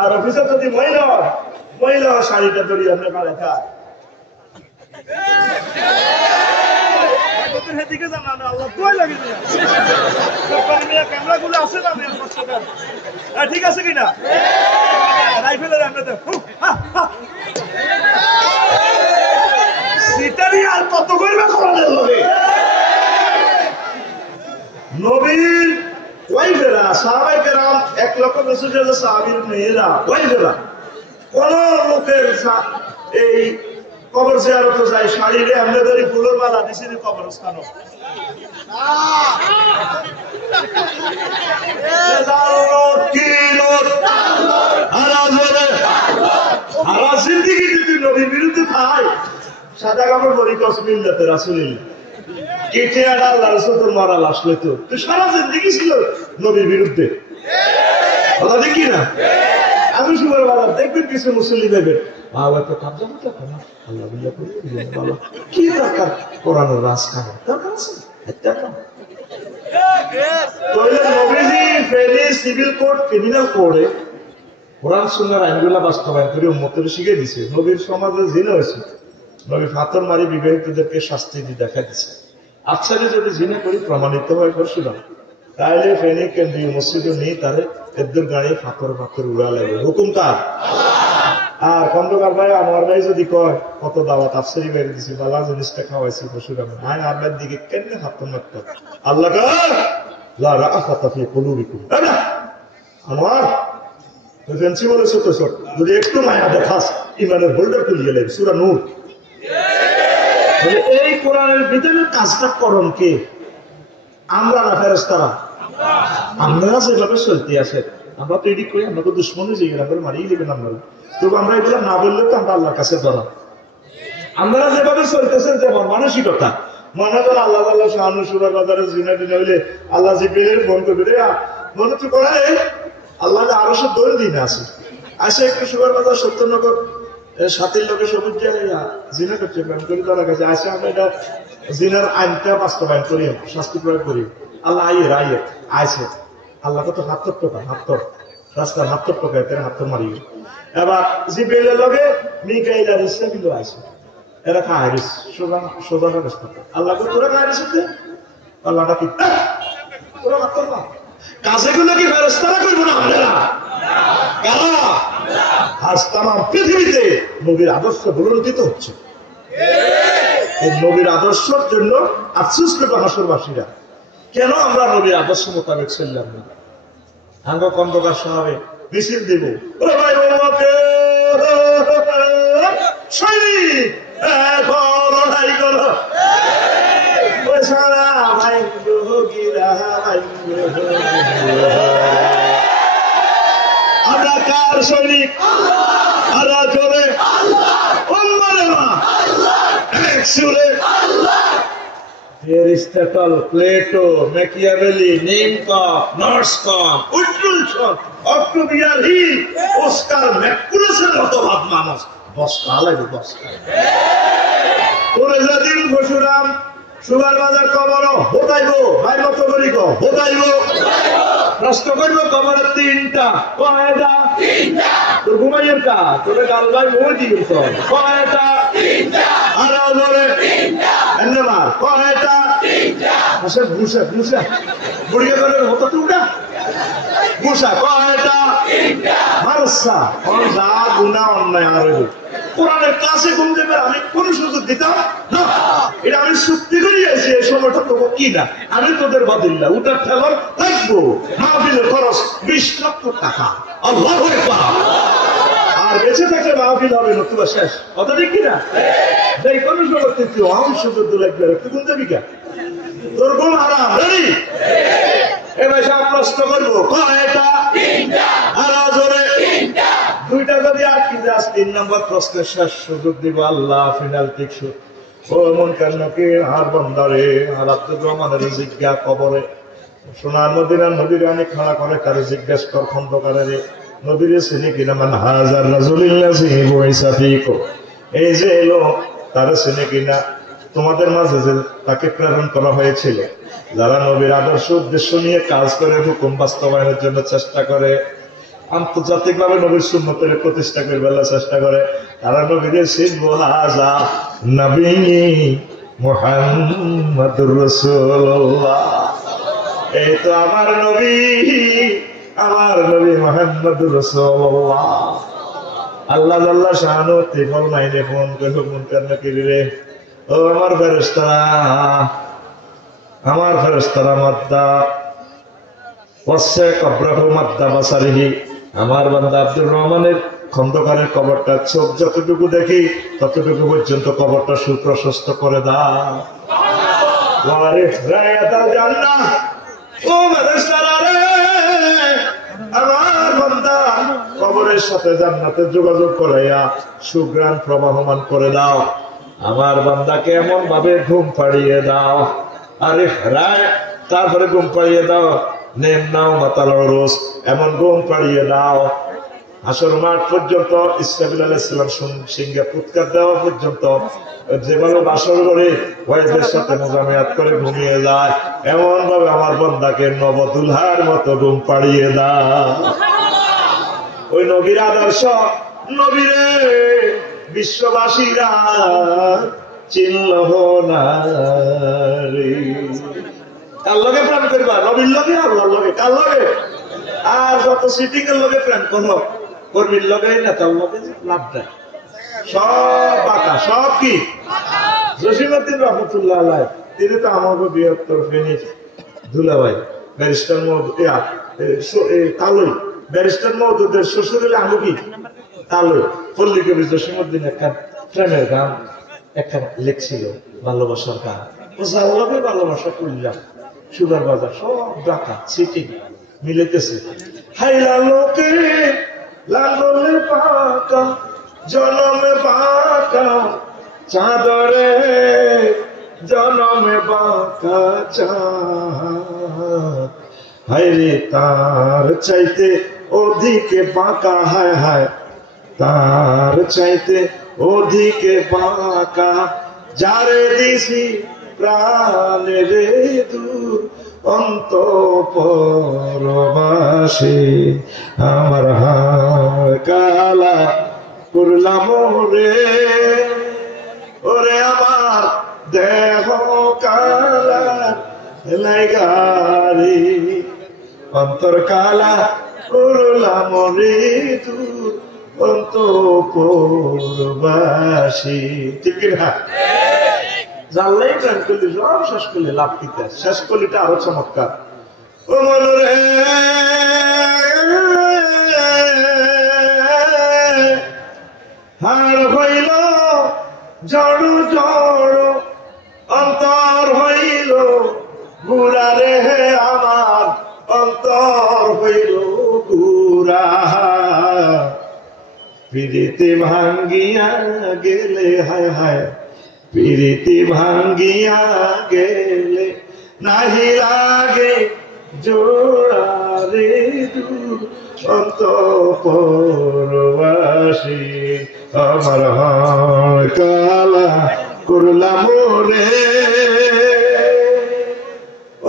আর অফিসার যদি মহিলা শাড়িটা ধরি আপনি কারে খায় দিকে জানা আল্লাহ দোয়াই লাগে ক্যামেরা গুলো আছে না ঠিক আছে কিনা রাইফেলের সিটারি আর কত করবে কোরআনের লগে নবীর ওয়াইফেরা সাহাবায়ে কেরাম 1 লক্ষ রাসূলের সাহাবীর মেয়েরা ওয়াইফেরা কোন লোকের এই কবর জিয়ারত যায় শাড়িরে আমরা ধরি ফুলের মালা দিছি কবরস্থানে সারা জিন্দিগি যদি নবীর বিরুদ্ধে খায় সাদা কাপড় পরি কসমিল্লাতে রাসূলিল্লাহ কেটে আর আল্লাহ রাসূল তোর মারা লাশ লইতো তুই সারা জিন্দিগি ছিল নবীর বিরুদ্ধে। কথা ঠিক কি না? আমি সুবর বাবা দেখবেন কিছু মুসল্লি দেবেন বাবা তো কাবজা মতো না আল্লাহ বিল্লাহ করে বাবা কি দরকার কোরআনের রাজ খাবে দরকার আছে এটা না তাহলে নবীজি ফেরি সিভিল কোড ক্রিমিনাল কোডে কোরআন সুন্নাহর আইনগুলো বাস্তবায়ন করে উম্মতকে শিখিয়ে দিয়েছে। নবীর সমাজে জিনা হয়েছে, নবী ফাতর মারি বিবাহিতদেরকে শাস্তি দিয়ে দেখা দিচ্ছে। আচ্ছা যদি জিনা করি প্রমাণিত হয় পরশুরাম তাহলে ফেনী কেন্দ্রীয় মসজিদে নিয়ে তারে এদের গাড়ি ফাতর উড়া লাগবে হুকুম কার? আর খন্দকার ভাই আনোয়ার ভাই যদি কয় কত দাওয়াত আফসারি বেড়ে দিছি বালা জিনিসটা খাওয়াইছি পরশুরাম আইন আল্লাহর দিকে কেমনে ফাতর মারত আল্লাহ লা রাআফাতা ফি কুলুবিকুম আনোয়ার ফেন্সি বলেছে তো সব যদি একটু মায়া দেখাস ইমানের হোল্ডার খুলিয়ে নেবে সূরা নূর। এই কোরআনের বিধানের কাজটা করণ কে? আমরা না ফেরেশতারা? আমরা যেভাবে চলতে আছে আমরা তো এডিট করি, আমরা তো দুশ্মনই যে আমরা মারিয়ে দেবেন আমরা, তবু আমরা এগুলো না বললে তো আমরা আল্লাহর কাছে ধরা। আমরা যেভাবে চলতেছেন যেমন মানসিকতা মনে করেন আল্লাহ আল্লাহ শাহানু সুরা বাজারে জিনা টিনা হইলে আল্লাহ জিব্রাইলের ফোন করবে রে মনে তো করা আল্লাহ আরো সব দৌড় দিনে আছে আসে একটু সুগার বাজার সত্যনগর সাথীর লোকের সবুজ জিনা করছে প্রেম করি তারা কাছে আসে আমরা এটা জিনার আইনটা বাস্তবায়ন করি শাস্তি প্রয়োগ করি আল্লাহ আইয়ের আইসে আল্লাহ কত ৭০ টাকা ৭০ রাস্তার ৭০ টাকা এতে ৭০ মারিয়ে এবার জিব্রাইলের লগে মিকাইল আর ইসরাফিল আইসে এরা খায়রিস সোজা আল্লাহ তোরা খায়রিস আল্লাহটা কি তোরা ৭০ না কাজেগুলো কি ফেরেশতারা করবো না আমরা? কারা? আজ তাম পৃথিবীতে নবীর আদর্শ বুলন্দিত হচ্ছে। এই নবীর আদর্শের জন্য আফসোস করবে হাসরবাসীরা, কেন আমরা নবীর আদর্শ মোতাবেক চললাম না? আঙ্গ কন্দকার সাহাবে মিছিল দিব, ওরে ভাই বাবাকে সৈনিক লড়াই করো, ওই সারা ভাই আমরা কার সৈনিক? আল্লাহ জোরে এরিস্টটল, প্লেটো, ম্যাকিয়াভেলি, নিমকপ, নর্সকপ, উইটলসন, অক্টোভিয়ার হিল, অস্কার ম্যাকুলাসের মতো ভাব মানুষ বস্তা লাগে বস্তা। ওরে যেদিন পরশুরাম সুগার বাজার কবর হোতাইব, ভাই মত করি গো হোতাইব, প্রশ্ন করবো কবরের তিনটা, কয়টা? তোর ঘুমাইয়ের কা তোর গাল ভাই মুই দিবি তো কয়টা? আরো ধরে ধন্যবাদ কয়টা? আসে ঘুষা ঘুষা বুড়িয়ে করে হতো টুকটা ঘুষা কয়টা? মারসা যা গুণা অন্যায় আর কোরআনের ক্লাসে ঘুম দেবে আমি কোন সুযোগ দিতাম না। এটা আমি চুক্তি করে গেছি, এই সময়টা তোকে কি না আমি তোদের বদলিলা উঠার ঠেলার থাকবো। মাহফিলের খরচ 20 লক্ষ টাকা, আল্লাহু আকবার। আর বেঁচে থাকলে মাহফিল হবে নতুবা শেষ, কথা ঠিক কিনা? এই কোন জগতে তুই অংশ যদি লাগবে তুই কোন যাবি কা? তোর ঘুম হারাম। রেডি? এবার সব প্রশ্ন করবো কয়টা? আরো জোরে দুইটা যদি আটকে যাস 3 নম্বর প্রশ্নের শেষ সুযোগ দিব আল্লাহ ফিনাল টিকসু। ও মন কেন কি আর বন্দারে আর আব্দুর রহমানের জিজ্ঞা কবরে সোনার মদিনার নবীর অনেক খাড়া করে তারে জিজ্ঞেস কর খন্দকারে নবীরে চিনি কিনা? মান হাজার রাজুলিল্লাহি বইসা ফিকো, এই যে এলো তারে চিনি কিনা? তোমাদের মাঝে যে তাকে প্রেরণ করা হয়েছিল, যারা নবীর আদর্শ উদ্দেশ্য নিয়ে কাজ করে হুকুম বাস্তবায়নের জন্য চেষ্টা করে, আন্তর্জাতিক ভাবে নবীর সুন্নতের প্রতিষ্ঠা করবার চেষ্টা করে, তারা নবীদের চিনবো হাজা নবী মুহাম্মাদুর রাসূলুল্লাহ। এই তো আমার নবী মুহাম্মাদুর রাসূলুল্লাহ। আল্লাহ আল্লাহ শাহানু ত্রিফল নাইনে ফোন করবো মন কেন রে ও আমার ফেরেশতারা মাদ্দা ওয়াসে কবরহু মাদ্দা বাসারিহি, আমার বান্দা আব্দুর রহমানের খন্দকারের কবরটা চোখ যতটুকু দেখি ততটুকু পর্যন্ত কবরটা সুপ্রশস্ত করে দাও। আমার বান্দা কবরের সাথে জান্নাতের যোগাযোগ করাইয়া সুগ্রাণ প্রবাহমান করে দাও। আমার বান্দাকে এমন ভাবে ঘুম পাড়িয়ে দাও, আরে রায় তারপরে ঘুম পাড়িয়ে দাও, নেম নাও মাতাল রোজ এমন ঘুম পাড়িয়ে দাও হাসর মাঠ পর্যন্ত, ইসরাফিল আলাইহিস সালাম সিংহে ফুৎকার দেওয়া পর্যন্ত যেভাবে বাসর করে ওয়াইজের সাথে মোজামিয়াত করে ঘুমিয়ে যায়, এমন ভাবে আমার বান্দাকে নবদুলহার মতো ঘুম পাড়িয়ে দাও। ওই নবীর আদর্শ নবীরে বিশ্ববাসীরা চিনল না রে। কার লগে প্রেম করবা? নবীর লগে, আল্লাহর লগে। কার লগে? আর যত সিটিকের লগে প্রেম করো কর্মীর লগে নেতার লগে লাভ দেয়, সব বাঁকা, সব কি? জসিমউদ্দিন রহমতুল্লাহ আলাইহি তিনি তো আমাকে বৃহত্তর ফেনীর দুলাভাই ব্যারিস্টার তালই, ব্যারিস্টার মওদুদের শ্বশুর হলে আমি কি তালই পল্লী কবি জসিমউদ্দিন একটা প্রেমের গান একটা লেখছিল, ভালোবাসার গান। ও যার লগে ভালোবাসা করলাম সুগার বাজার সব ডাকা সিটি মিলেতেছে। হাইলা লোকে লালনে পাকা জনমে বাঁকা চাঁদরে জনমে বাঁকা চাঁদ, হায়রে তার চাইতে ওদিকে বাঁকা, হায় হায় তার চাইতে ওদিকে বাঁকা, যারে দিছি প্রাণে রে দূর অন্তঃপরবাসী, আমার হাড় কালা করলাম রে, ওরে আমার দেহ কালা লাইগারি, অন্তর কালা করলাম রে দূর অন্তঃপুরবাসী। ঠিক না? জানলাই প্রেম করলি সব শেষ করলে লাভ কিতে, শেষ করলিটা আরো চমৎকার। ও মনরে হার হইল জড় জড় অন্তর হইল গুড়ারে আমার অন্তর হইল গুড়া। প্রীতি ভাঙ্গিয়া গেলে হায় হায় প্রীতি ভাঙ্গিয়া গেলে নাহি লাগে জোড়ারে দূর অন্তঃপুরবাসী। আমার কালা করলাম রে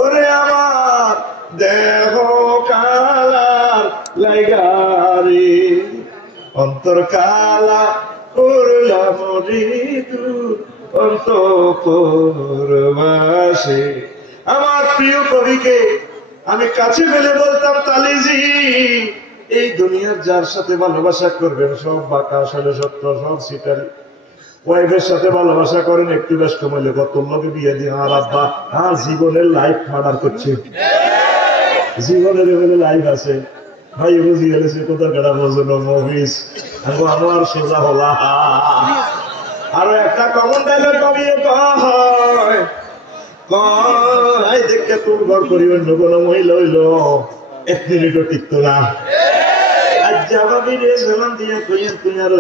ওরে আমার দেহ কালার লাগারে অন্তর কালা করলাম রে দূর অন্তঃপুরবাসী। আমার প্রিয় কবিকে আমি কাছে পেলে বলতাম তালিজি এই দুনিয়ার যার সাথে ভালোবাসা করবেন সব বাঁকা আসলে সত্য সব সিটারি। ওয়াইফের সাথে ভালোবাসা করেন একটু বেশ কমাইলে কত লোকে বিয়ে দিয়ে আর আব্বা আর জীবনের লাইফ মার্ডার করছে, জীবনের বলে লাইফ আছে ভাই বুঝি গেছে কোথাও কেটা বোঝানো মহিষ আমার সোজা হলা। আরো একটা কমন ডায়লগ কবিও কয় দেখে তোর ঘর করি অন্য কোনো মহিলা হইল এক মিনিটও টিকত না।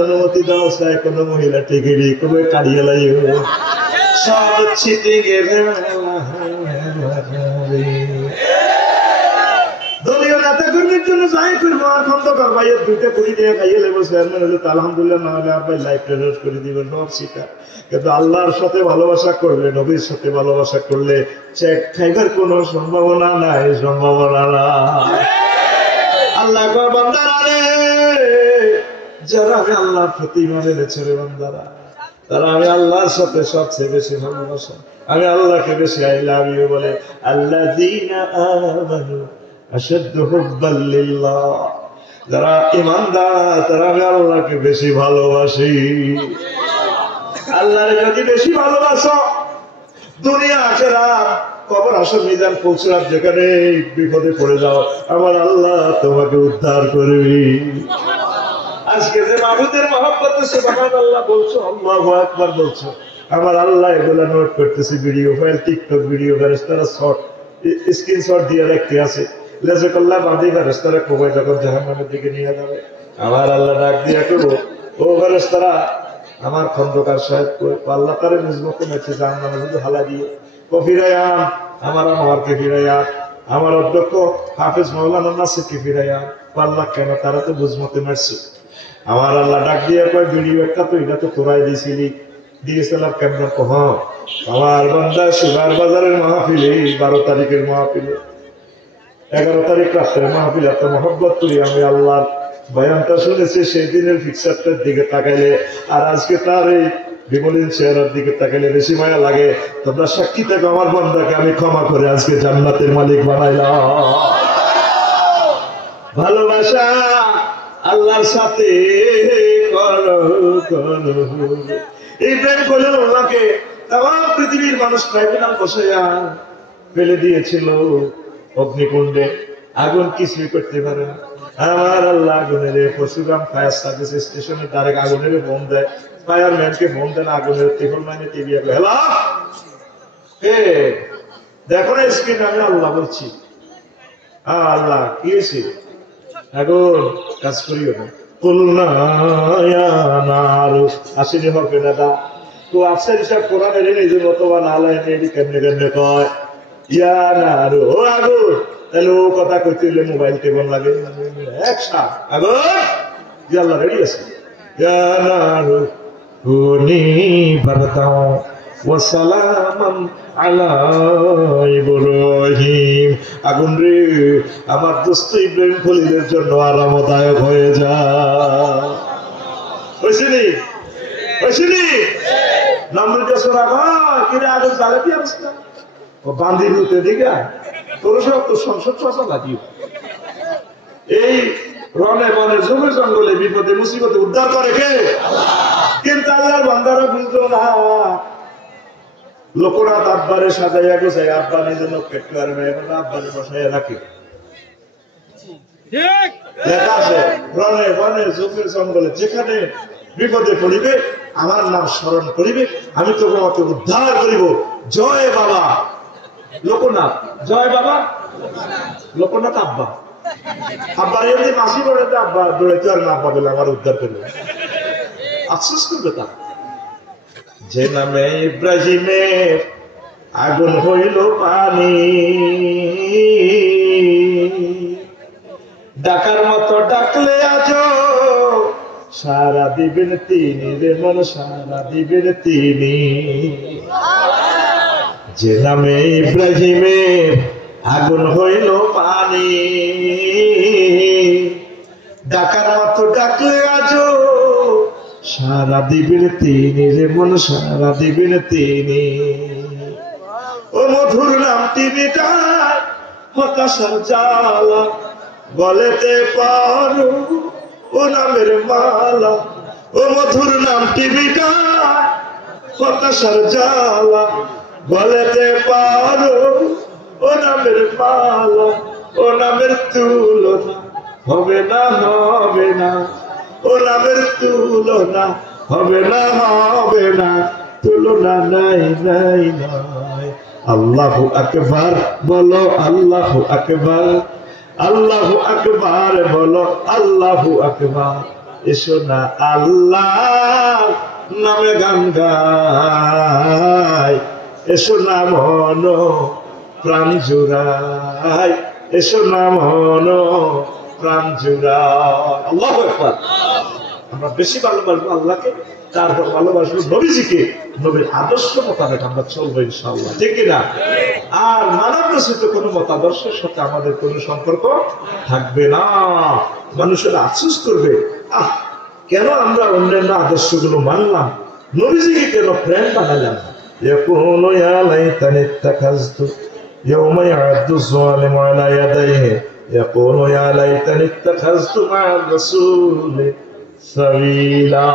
অনুমতি দাও চাই কোন মহিলা টিকিরি কবে কাড়িয়ে লাইও সব ছিটে গেলে। দলীয় নেতা কর্মীর জন্য যাই করবো আর খন্দকার ভাইয়ের দুইটা কুড়ি দিয়ে খাইয়ে লেবো চেয়ারম্যান হলে তো আলহামদুলিল্লাহ, না হলে আপনার লাইফটা শেষ করে দিবেন সব শিখা। কিন্তু আল্লাহর সাথে ভালোবাসা করলে নবীর সাথে ভালোবাসা করলে চেক খাইবার কোন সম্ভাবনা নাই, সম্ভাবনা নাই। আল্লাহ বান্দারা রে যারা আমি আল্লাহর প্রতি মানে ছেড়ে বান্দারা তারা আমি আল্লাহর সাথে সবচেয়ে বেশি ভালোবাসা, আমি আল্লাহকে বেশি আই লাভ ইউ বলে। আল্লাযীনা আমানু আশাদ্দু হুব্বাল লিল্লাহ, যারা ঈমানদার তারা আমি আল্লাহকে বেশি ভালোবাসি। আল্লাহর যদি বেশি ভালোবাসো দুনিয়া আখিরাত কবর হাসর মিজান পৌঁছার যেখানে বিপদে পড়ে যাও আমার আল্লাহ তোমাকে উদ্ধার করবি। আজকে যে মাহবুদের মহব্বতে সুবহানাল্লাহ বলছো, আল্লাহু আকবার বলছো, আমার আল্লাহ এগুলা নোট করতেছে। ভিডিও ফাইল, টিকটক ভিডিও ফেরেশতারা শর্ট স্ক্রিনশট দিয়ে রাখতে আছে। লেজকাল্লাহ বাঁধি ফেরেশতারা কবে যখন জাহান্নামের দিকে নিয়ে যাবে আমার আল্লাহ ডাক দিয়ে করবো, ও ফেরেশতারা আমার খন্দকার সাহেব আল্লাহ তারে নিজমকে মেছে জাহান্নামে শুধু হালা দিয়ে কফিরায়া আমার আমারকে ফিরাইয়া, আমার অধ্যক্ষ হাফেজ মাওলানা নাসিরকে ফিরাইয়া। আল্লাহ কেন তারা তো বুঝমতে মারছে। আমার আল্লাহ ডাক দিয়ে কয় ভিডিও একটা তো এটা তো তোরাই দিয়েছিলি, দিয়েছিলাম কেমন কহ আমার বান্দা সুগার বাজারের মাহফিলে 12 তারিখের মাহফিলে 11 তারিখ রাত্রের মাহফিল এত মহব্বত করি আমি আল্লাহর বয়ানটা শুনেছি সেই দিনের পিকচারটার দিকে তাকাইলে আর আজকে তার এই বিমলিন চেহারার দিকে তাকাইলে বেশি মায়া লাগে। তোমরা সাক্ষী থেকে আমার বান্দাকে আমি ক্ষমা করে আজকে জান্নাতের মালিক বানাইলাম। ভালোবাসা আল্লাহর সাথে করো করো এই প্রেম করলেন আল্লাহকে তাম পৃথিবীর মানুষ ট্রাইব্যুনাল বসাইয়া ফেলে দিয়েছিল অগ্নিকুণ্ডে, আগুন কিছুই করতে পারে না। আমার আল্লাহ আগুনের পরশুরাম ফায়ার সার্ভিস স্টেশনে ডাইরেক্ট আগুনের ফোন দেয়, ফায়ারম্যানকে ফোন দেন, আগুনের ত্রিপল মাইনে টিভি হ্যালো দেখো না স্ক্রিন, আমি আল্লাহ বলছি। আল্লাহ কি হয়েছে? আগুন কাজ করিও না আসেনি হবে দাদা তো আফসার হিসাব কোরআন এলে নিজের মতো বা না লাইনে কেমনে কেমনে কয় ইয়া না আরো ও আগুন, তাহলে ও কথা কইতে মোবাইল কেমন লাগে একসা আগুন আল্লাহ রেডি আছে। ইয়া না আরো হুনি বারতাও ওয়া সালামান আলা ইব্রাহিম। আগুন রে আমার দোস্ত ইব্রাহিম খলিলের জন্য আরামদায়ক হয়ে যা। হইছিনি হইছিনি নামরুদের সোনা কিরে আগুন জ্বালাতে অবস্থা ও বান্দি লুতে দিগা তোর সব তো সংসদ চর্চা লাগিও এই রনে বনে জমি জঙ্গলে বিপদে মুসিবতে উদ্ধার করে কে? কিন্তু আল্লাহর বান্দারা বুঝলো না। লোকনাথ আব্বারে সাজাইয়া গোছাই আব্বা নিজের পেট করবে, এখন আব্বারে বসাইয়া রাখে। লেখা আছে রনে বনে জমি জঙ্গলে যেখানে বিপদে পড়িবে আমার নাম স্মরণ করিবে, আমি তোমাকে উদ্ধার করিব। জয় বাবা লোকনাথ, জয় বাবা লোকনাথ আব্বা। আব্বার এমনি মাসি পড়াতে আব্বা দৌড়াইতে আর না আব্বা বলে আমার উদ্ধার করবে, আফসোস করবে তা। যে নামে ইব্রাহিমের আগুন হইল পানি, ডাকার মতো ডাকলে আজ সারা দিবেন তিনি রে মন, সারা দিবেন তিনি। যে নামে ইব্রাহিমের আগুন হইল পানি, ডাকার মতো ডাকলে আজ সারা দিবেন তিনি রে মন, সারা দিবেন তিনি। ও মধুর নামটি মিটায় হতাশার জ্বালা, বলেতে পারো ও নামের মালা। ও মধুর নামটি মিটায় হতাশার জ্বালা, বলেতে পারো ও নামের মালা। ও নামের তুলনা হবে না, হবে না। ও নামের তুলনা হবে না, হবে না। তুলনা নাই, নাই, নাই। আল্লাহু আকবার বলো, আল্লাহু আকবার, আল্লাহু আকবার বলো, আল্লাহু আকবার। এসো না আল্লাহ নামে গান গাই, এসো না মন প্রাণ জুড়াই, এসো না মন প্রাণ জুড়াই। আল্লাহু আকবার। আমরা বেশি ভালোবাসবো আল্লাহকে, তারপর ভালোবাসবো নবীজিকে, নবীর আদর্শ মোতাবেক আমরা চলবো ইনশাআল্লাহ, ঠিক কিনা? আর মানব রচিত কোন মতাদর্শের সাথে আমাদের কোনো সম্পর্ক থাকবে না। মানুষেরা আফসোস করবে, আহ কেন আমরা অন্যান্য আদর্শগুলো মানলাম, নবীজিকে কেন প্রেম বানালাম। ইয়াকুলু ইয়া লাইতানি ইত্তাখাযতু ইয়াওমা ইয়া'আদু যালিমু আলা ইয়াদাইহি, ইয়াকুলু ইয়া লাইতানি ইত্তাখাযতু মা'আর রাসূলি সাবিলা।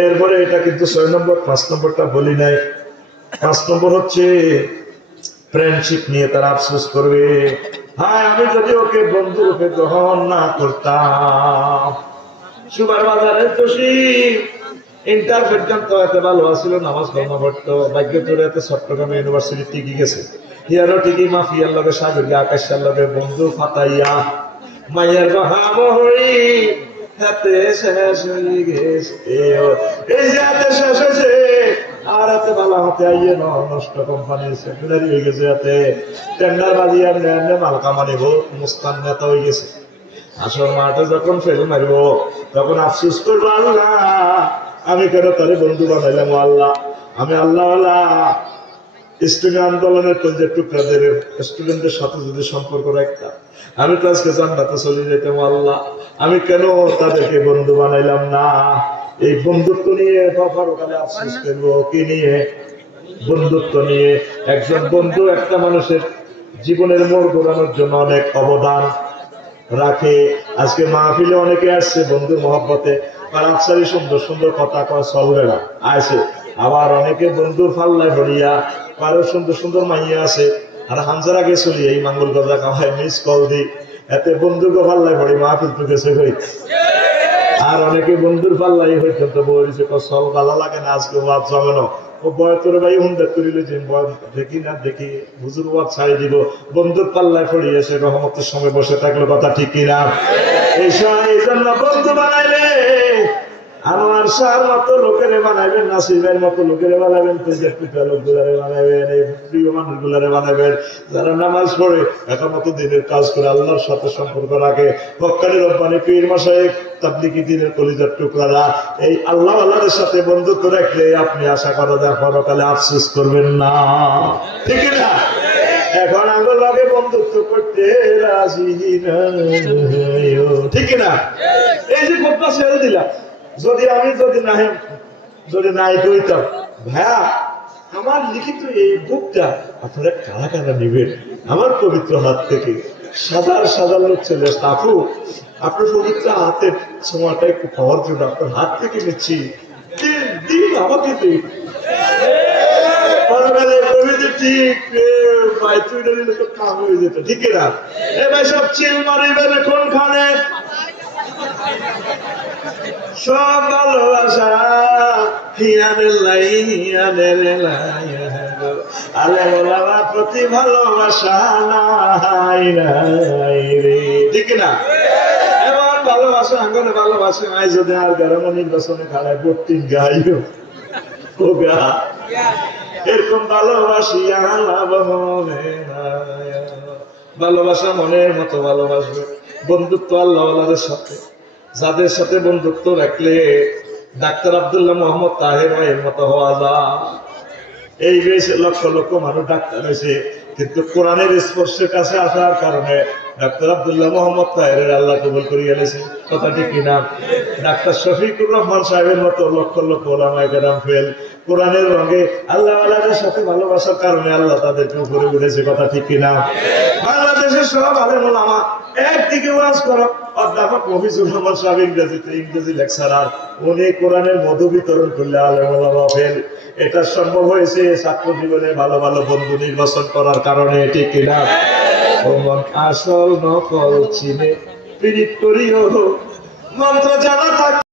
এরপরে এটা কিন্তু 6 নম্বর, 5 নম্বরটা বলি নাই। 5 নম্বর হচ্ছে ফ্রেন্ডশিপ নিয়ে তারা আফসোস করবে, হায় আমি যদি ওকে বন্ধু রূপে গ্রহণ না করতাম। সুবার বাজারে জসিম ইন্টার পর্যন্ত এত ভালো আসছিল, নামাজ কর্ম করতো, ভাগ্য তোর এত চট্টগ্রাম ইউনিভার্সিটি টিকি গেছে। হিয়ারও ঠিকই মাফিয়ার লগে সাগর আকাশের লগে বন্ধু ফাতাইয়া মাইয়ার বাহাম হই হাতে শেষ হয়ে গেছে। এই যে হাতে শেষ হয়েছে আর এত ভালো হাতে আইয়ে নষ্ট কোম্পানির সেক্রেটারি হয়ে গেছে, হাতে টেন্ডার বাজি আর মাল কামানিব, মুস্তান নেতা হয়ে গেছে। আসল মাঠে যখন ফেল মারিব তখন আফসোস করবো, আল্লাহ আমি কেন তারে বন্ধু বানাইলাম। আল্লাহ আমি আল্লাহ স্টুডেন্ট আন্দোলনের কঞ্জের টুকরা দেবে স্টুডেন্টদের সাথে যদি সম্পর্ক রাখতাম, আমি তো আজকে জান্নাতে চলে যেতাম। আল্লাহ আমি কেন তাদেরকে বন্ধু বানাইলাম না। এই বন্ধুত্ব নিয়ে পরকালে আফসোস করবো, কি নিয়ে? বন্ধুত্ব নিয়ে। একজন বন্ধু একটা মানুষের জীবনের মোড় ঘোরানোর জন্য অনেক অবদান রাখে। আজকে মাহফিলে অনেকে আসছে বন্ধুর মহব্বতে, আর আফসারি সুন্দর সুন্দর কথা কয় চলবে না আসে। আবার অনেকে বন্ধুর ফাল্লায় ভরিয়া কারো সুন্দর সুন্দর মাইয়া আছে, আর হামজার আগে চলি এই মাঙ্গল গজা কামায় মিস কল দি, এতে বন্ধুকে ফাল্লায় ভরি মাহফিল তো গেছে হই। আর অনেকে বন্ধুর পাল্লাই পর্যন্ত বলেছে চল ভালো লাগে না আজকে ওয়াজ জমে না, ও বয় তোর ভাই হুন্ডা করিলে যে দেখি না দেখি হুজুর ওয়াজ ছাড়ি দিব, বন্ধুর পাল্লায় পড়িয়ে এসে রহমতের সময় বসে থাকলে কথা ঠিক কিনা? এই সময় এই জন্য বন্ধু বানাইলে আমার সার মতো লোকের বানাইবেন, নাসিবের মতো লোকের বানাবেন, তেজের পিতা লোকগুলারে বানাবেন, এই প্রিয় মানুষগুলারে বানাবেন যারা নামাজ পড়ে একমত দিনের কাজ করে আল্লাহর সাথে সম্পর্ক রাখে। বক্কারি রব্বানি পীর মাশায়েখ তাবলিগি দ্বীনের কলিজার টুকরারা এই আল্লাহ আল্লাহর সাথে বন্ধুত্ব রাখলে আপনি আশা করা যায় পরকালে আফসোস করবেন না, ঠিক না? এখন আঙ্গুল লাগে বন্ধুত্ব করতে রাজি না, ঠিক না? এই যে কথা ছেড়ে দিলাম, যদি আমি যদি নাই দইতাম ভাইয়া আমার লিখিত এই বুকটা আপনারা কারা কারা নিবেন আমার পবিত্র হাত থেকে? সাদা সাদা লোক চলে আসছে, আপু আপনার পবিত্র হাতের ছোঁয়াটা একটু পাওয়ার জন্য আপনার হাত থেকে নিচ্ছি, দিন আমাকে দিন। ঠিক না? এবার সব চিল মারিবেন কোনখানে? সব ভালোবাসা আলে বলা প্রতি ভালোবাসা নাই রে, ঠিক না? এবার ভালোবাসা আঙ্গনে ভালোবাসা নাই যদি আর গরম নির্বাচনে খাড়ায় ভোটিং গাইও গা এরকম ভালোবাসি ভালোবাসা মনের মতো ভালোবাসবে। বন্ধুত্ব আল্লাহওয়ালাদের সাথে, যাদের সাথে বন্ধুত্ব রাখলে ডাক্তার আব্দুল্লাহ মোহাম্মদ তাহের ভাইয়ের মতো হওয়া যায়। এই দেশে লক্ষ লক্ষ মানুষ ডাক্তার হয়েছে, কিন্তু কোরআনের স্পর্শের কাছে আসার কারণে ডাক্তার আব্দুল্লাহ মোহাম্মদ তাহের আল্লাহ কবুল করিয়ে গেছে। কথা ঠিক কিনা? ডাক্তার শফিকুর রহমান সাহেবের মতো লক্ষ লক্ষ ওলামায়ে কেরাম ফেল কোরআনের রঙে আল্লাহ আল্লাহর সাথে ভালোবাসার কারণে আল্লাহ তাদেরকে উপরে উঠেছে। কথা ঠিক কিনা? বাংলাদেশের সব আলেম ওলামা একদিকে ওয়াজ করো, অধ্যাপক মফিজুর রহমান সাহেব ইংরেজি লেকচারার, উনি কোরআনের মধু বিতরণ করলে আলেম ওলামা ফেল। এটা সম্ভব হয়েছে ছাত্র জীবনে ভালো ভালো বন্ধু নির্বাচন করার কারণে, ঠিক কিনা? আসল নকল চিনে পীড়িত করিও মন্ত্র জানা থাকে।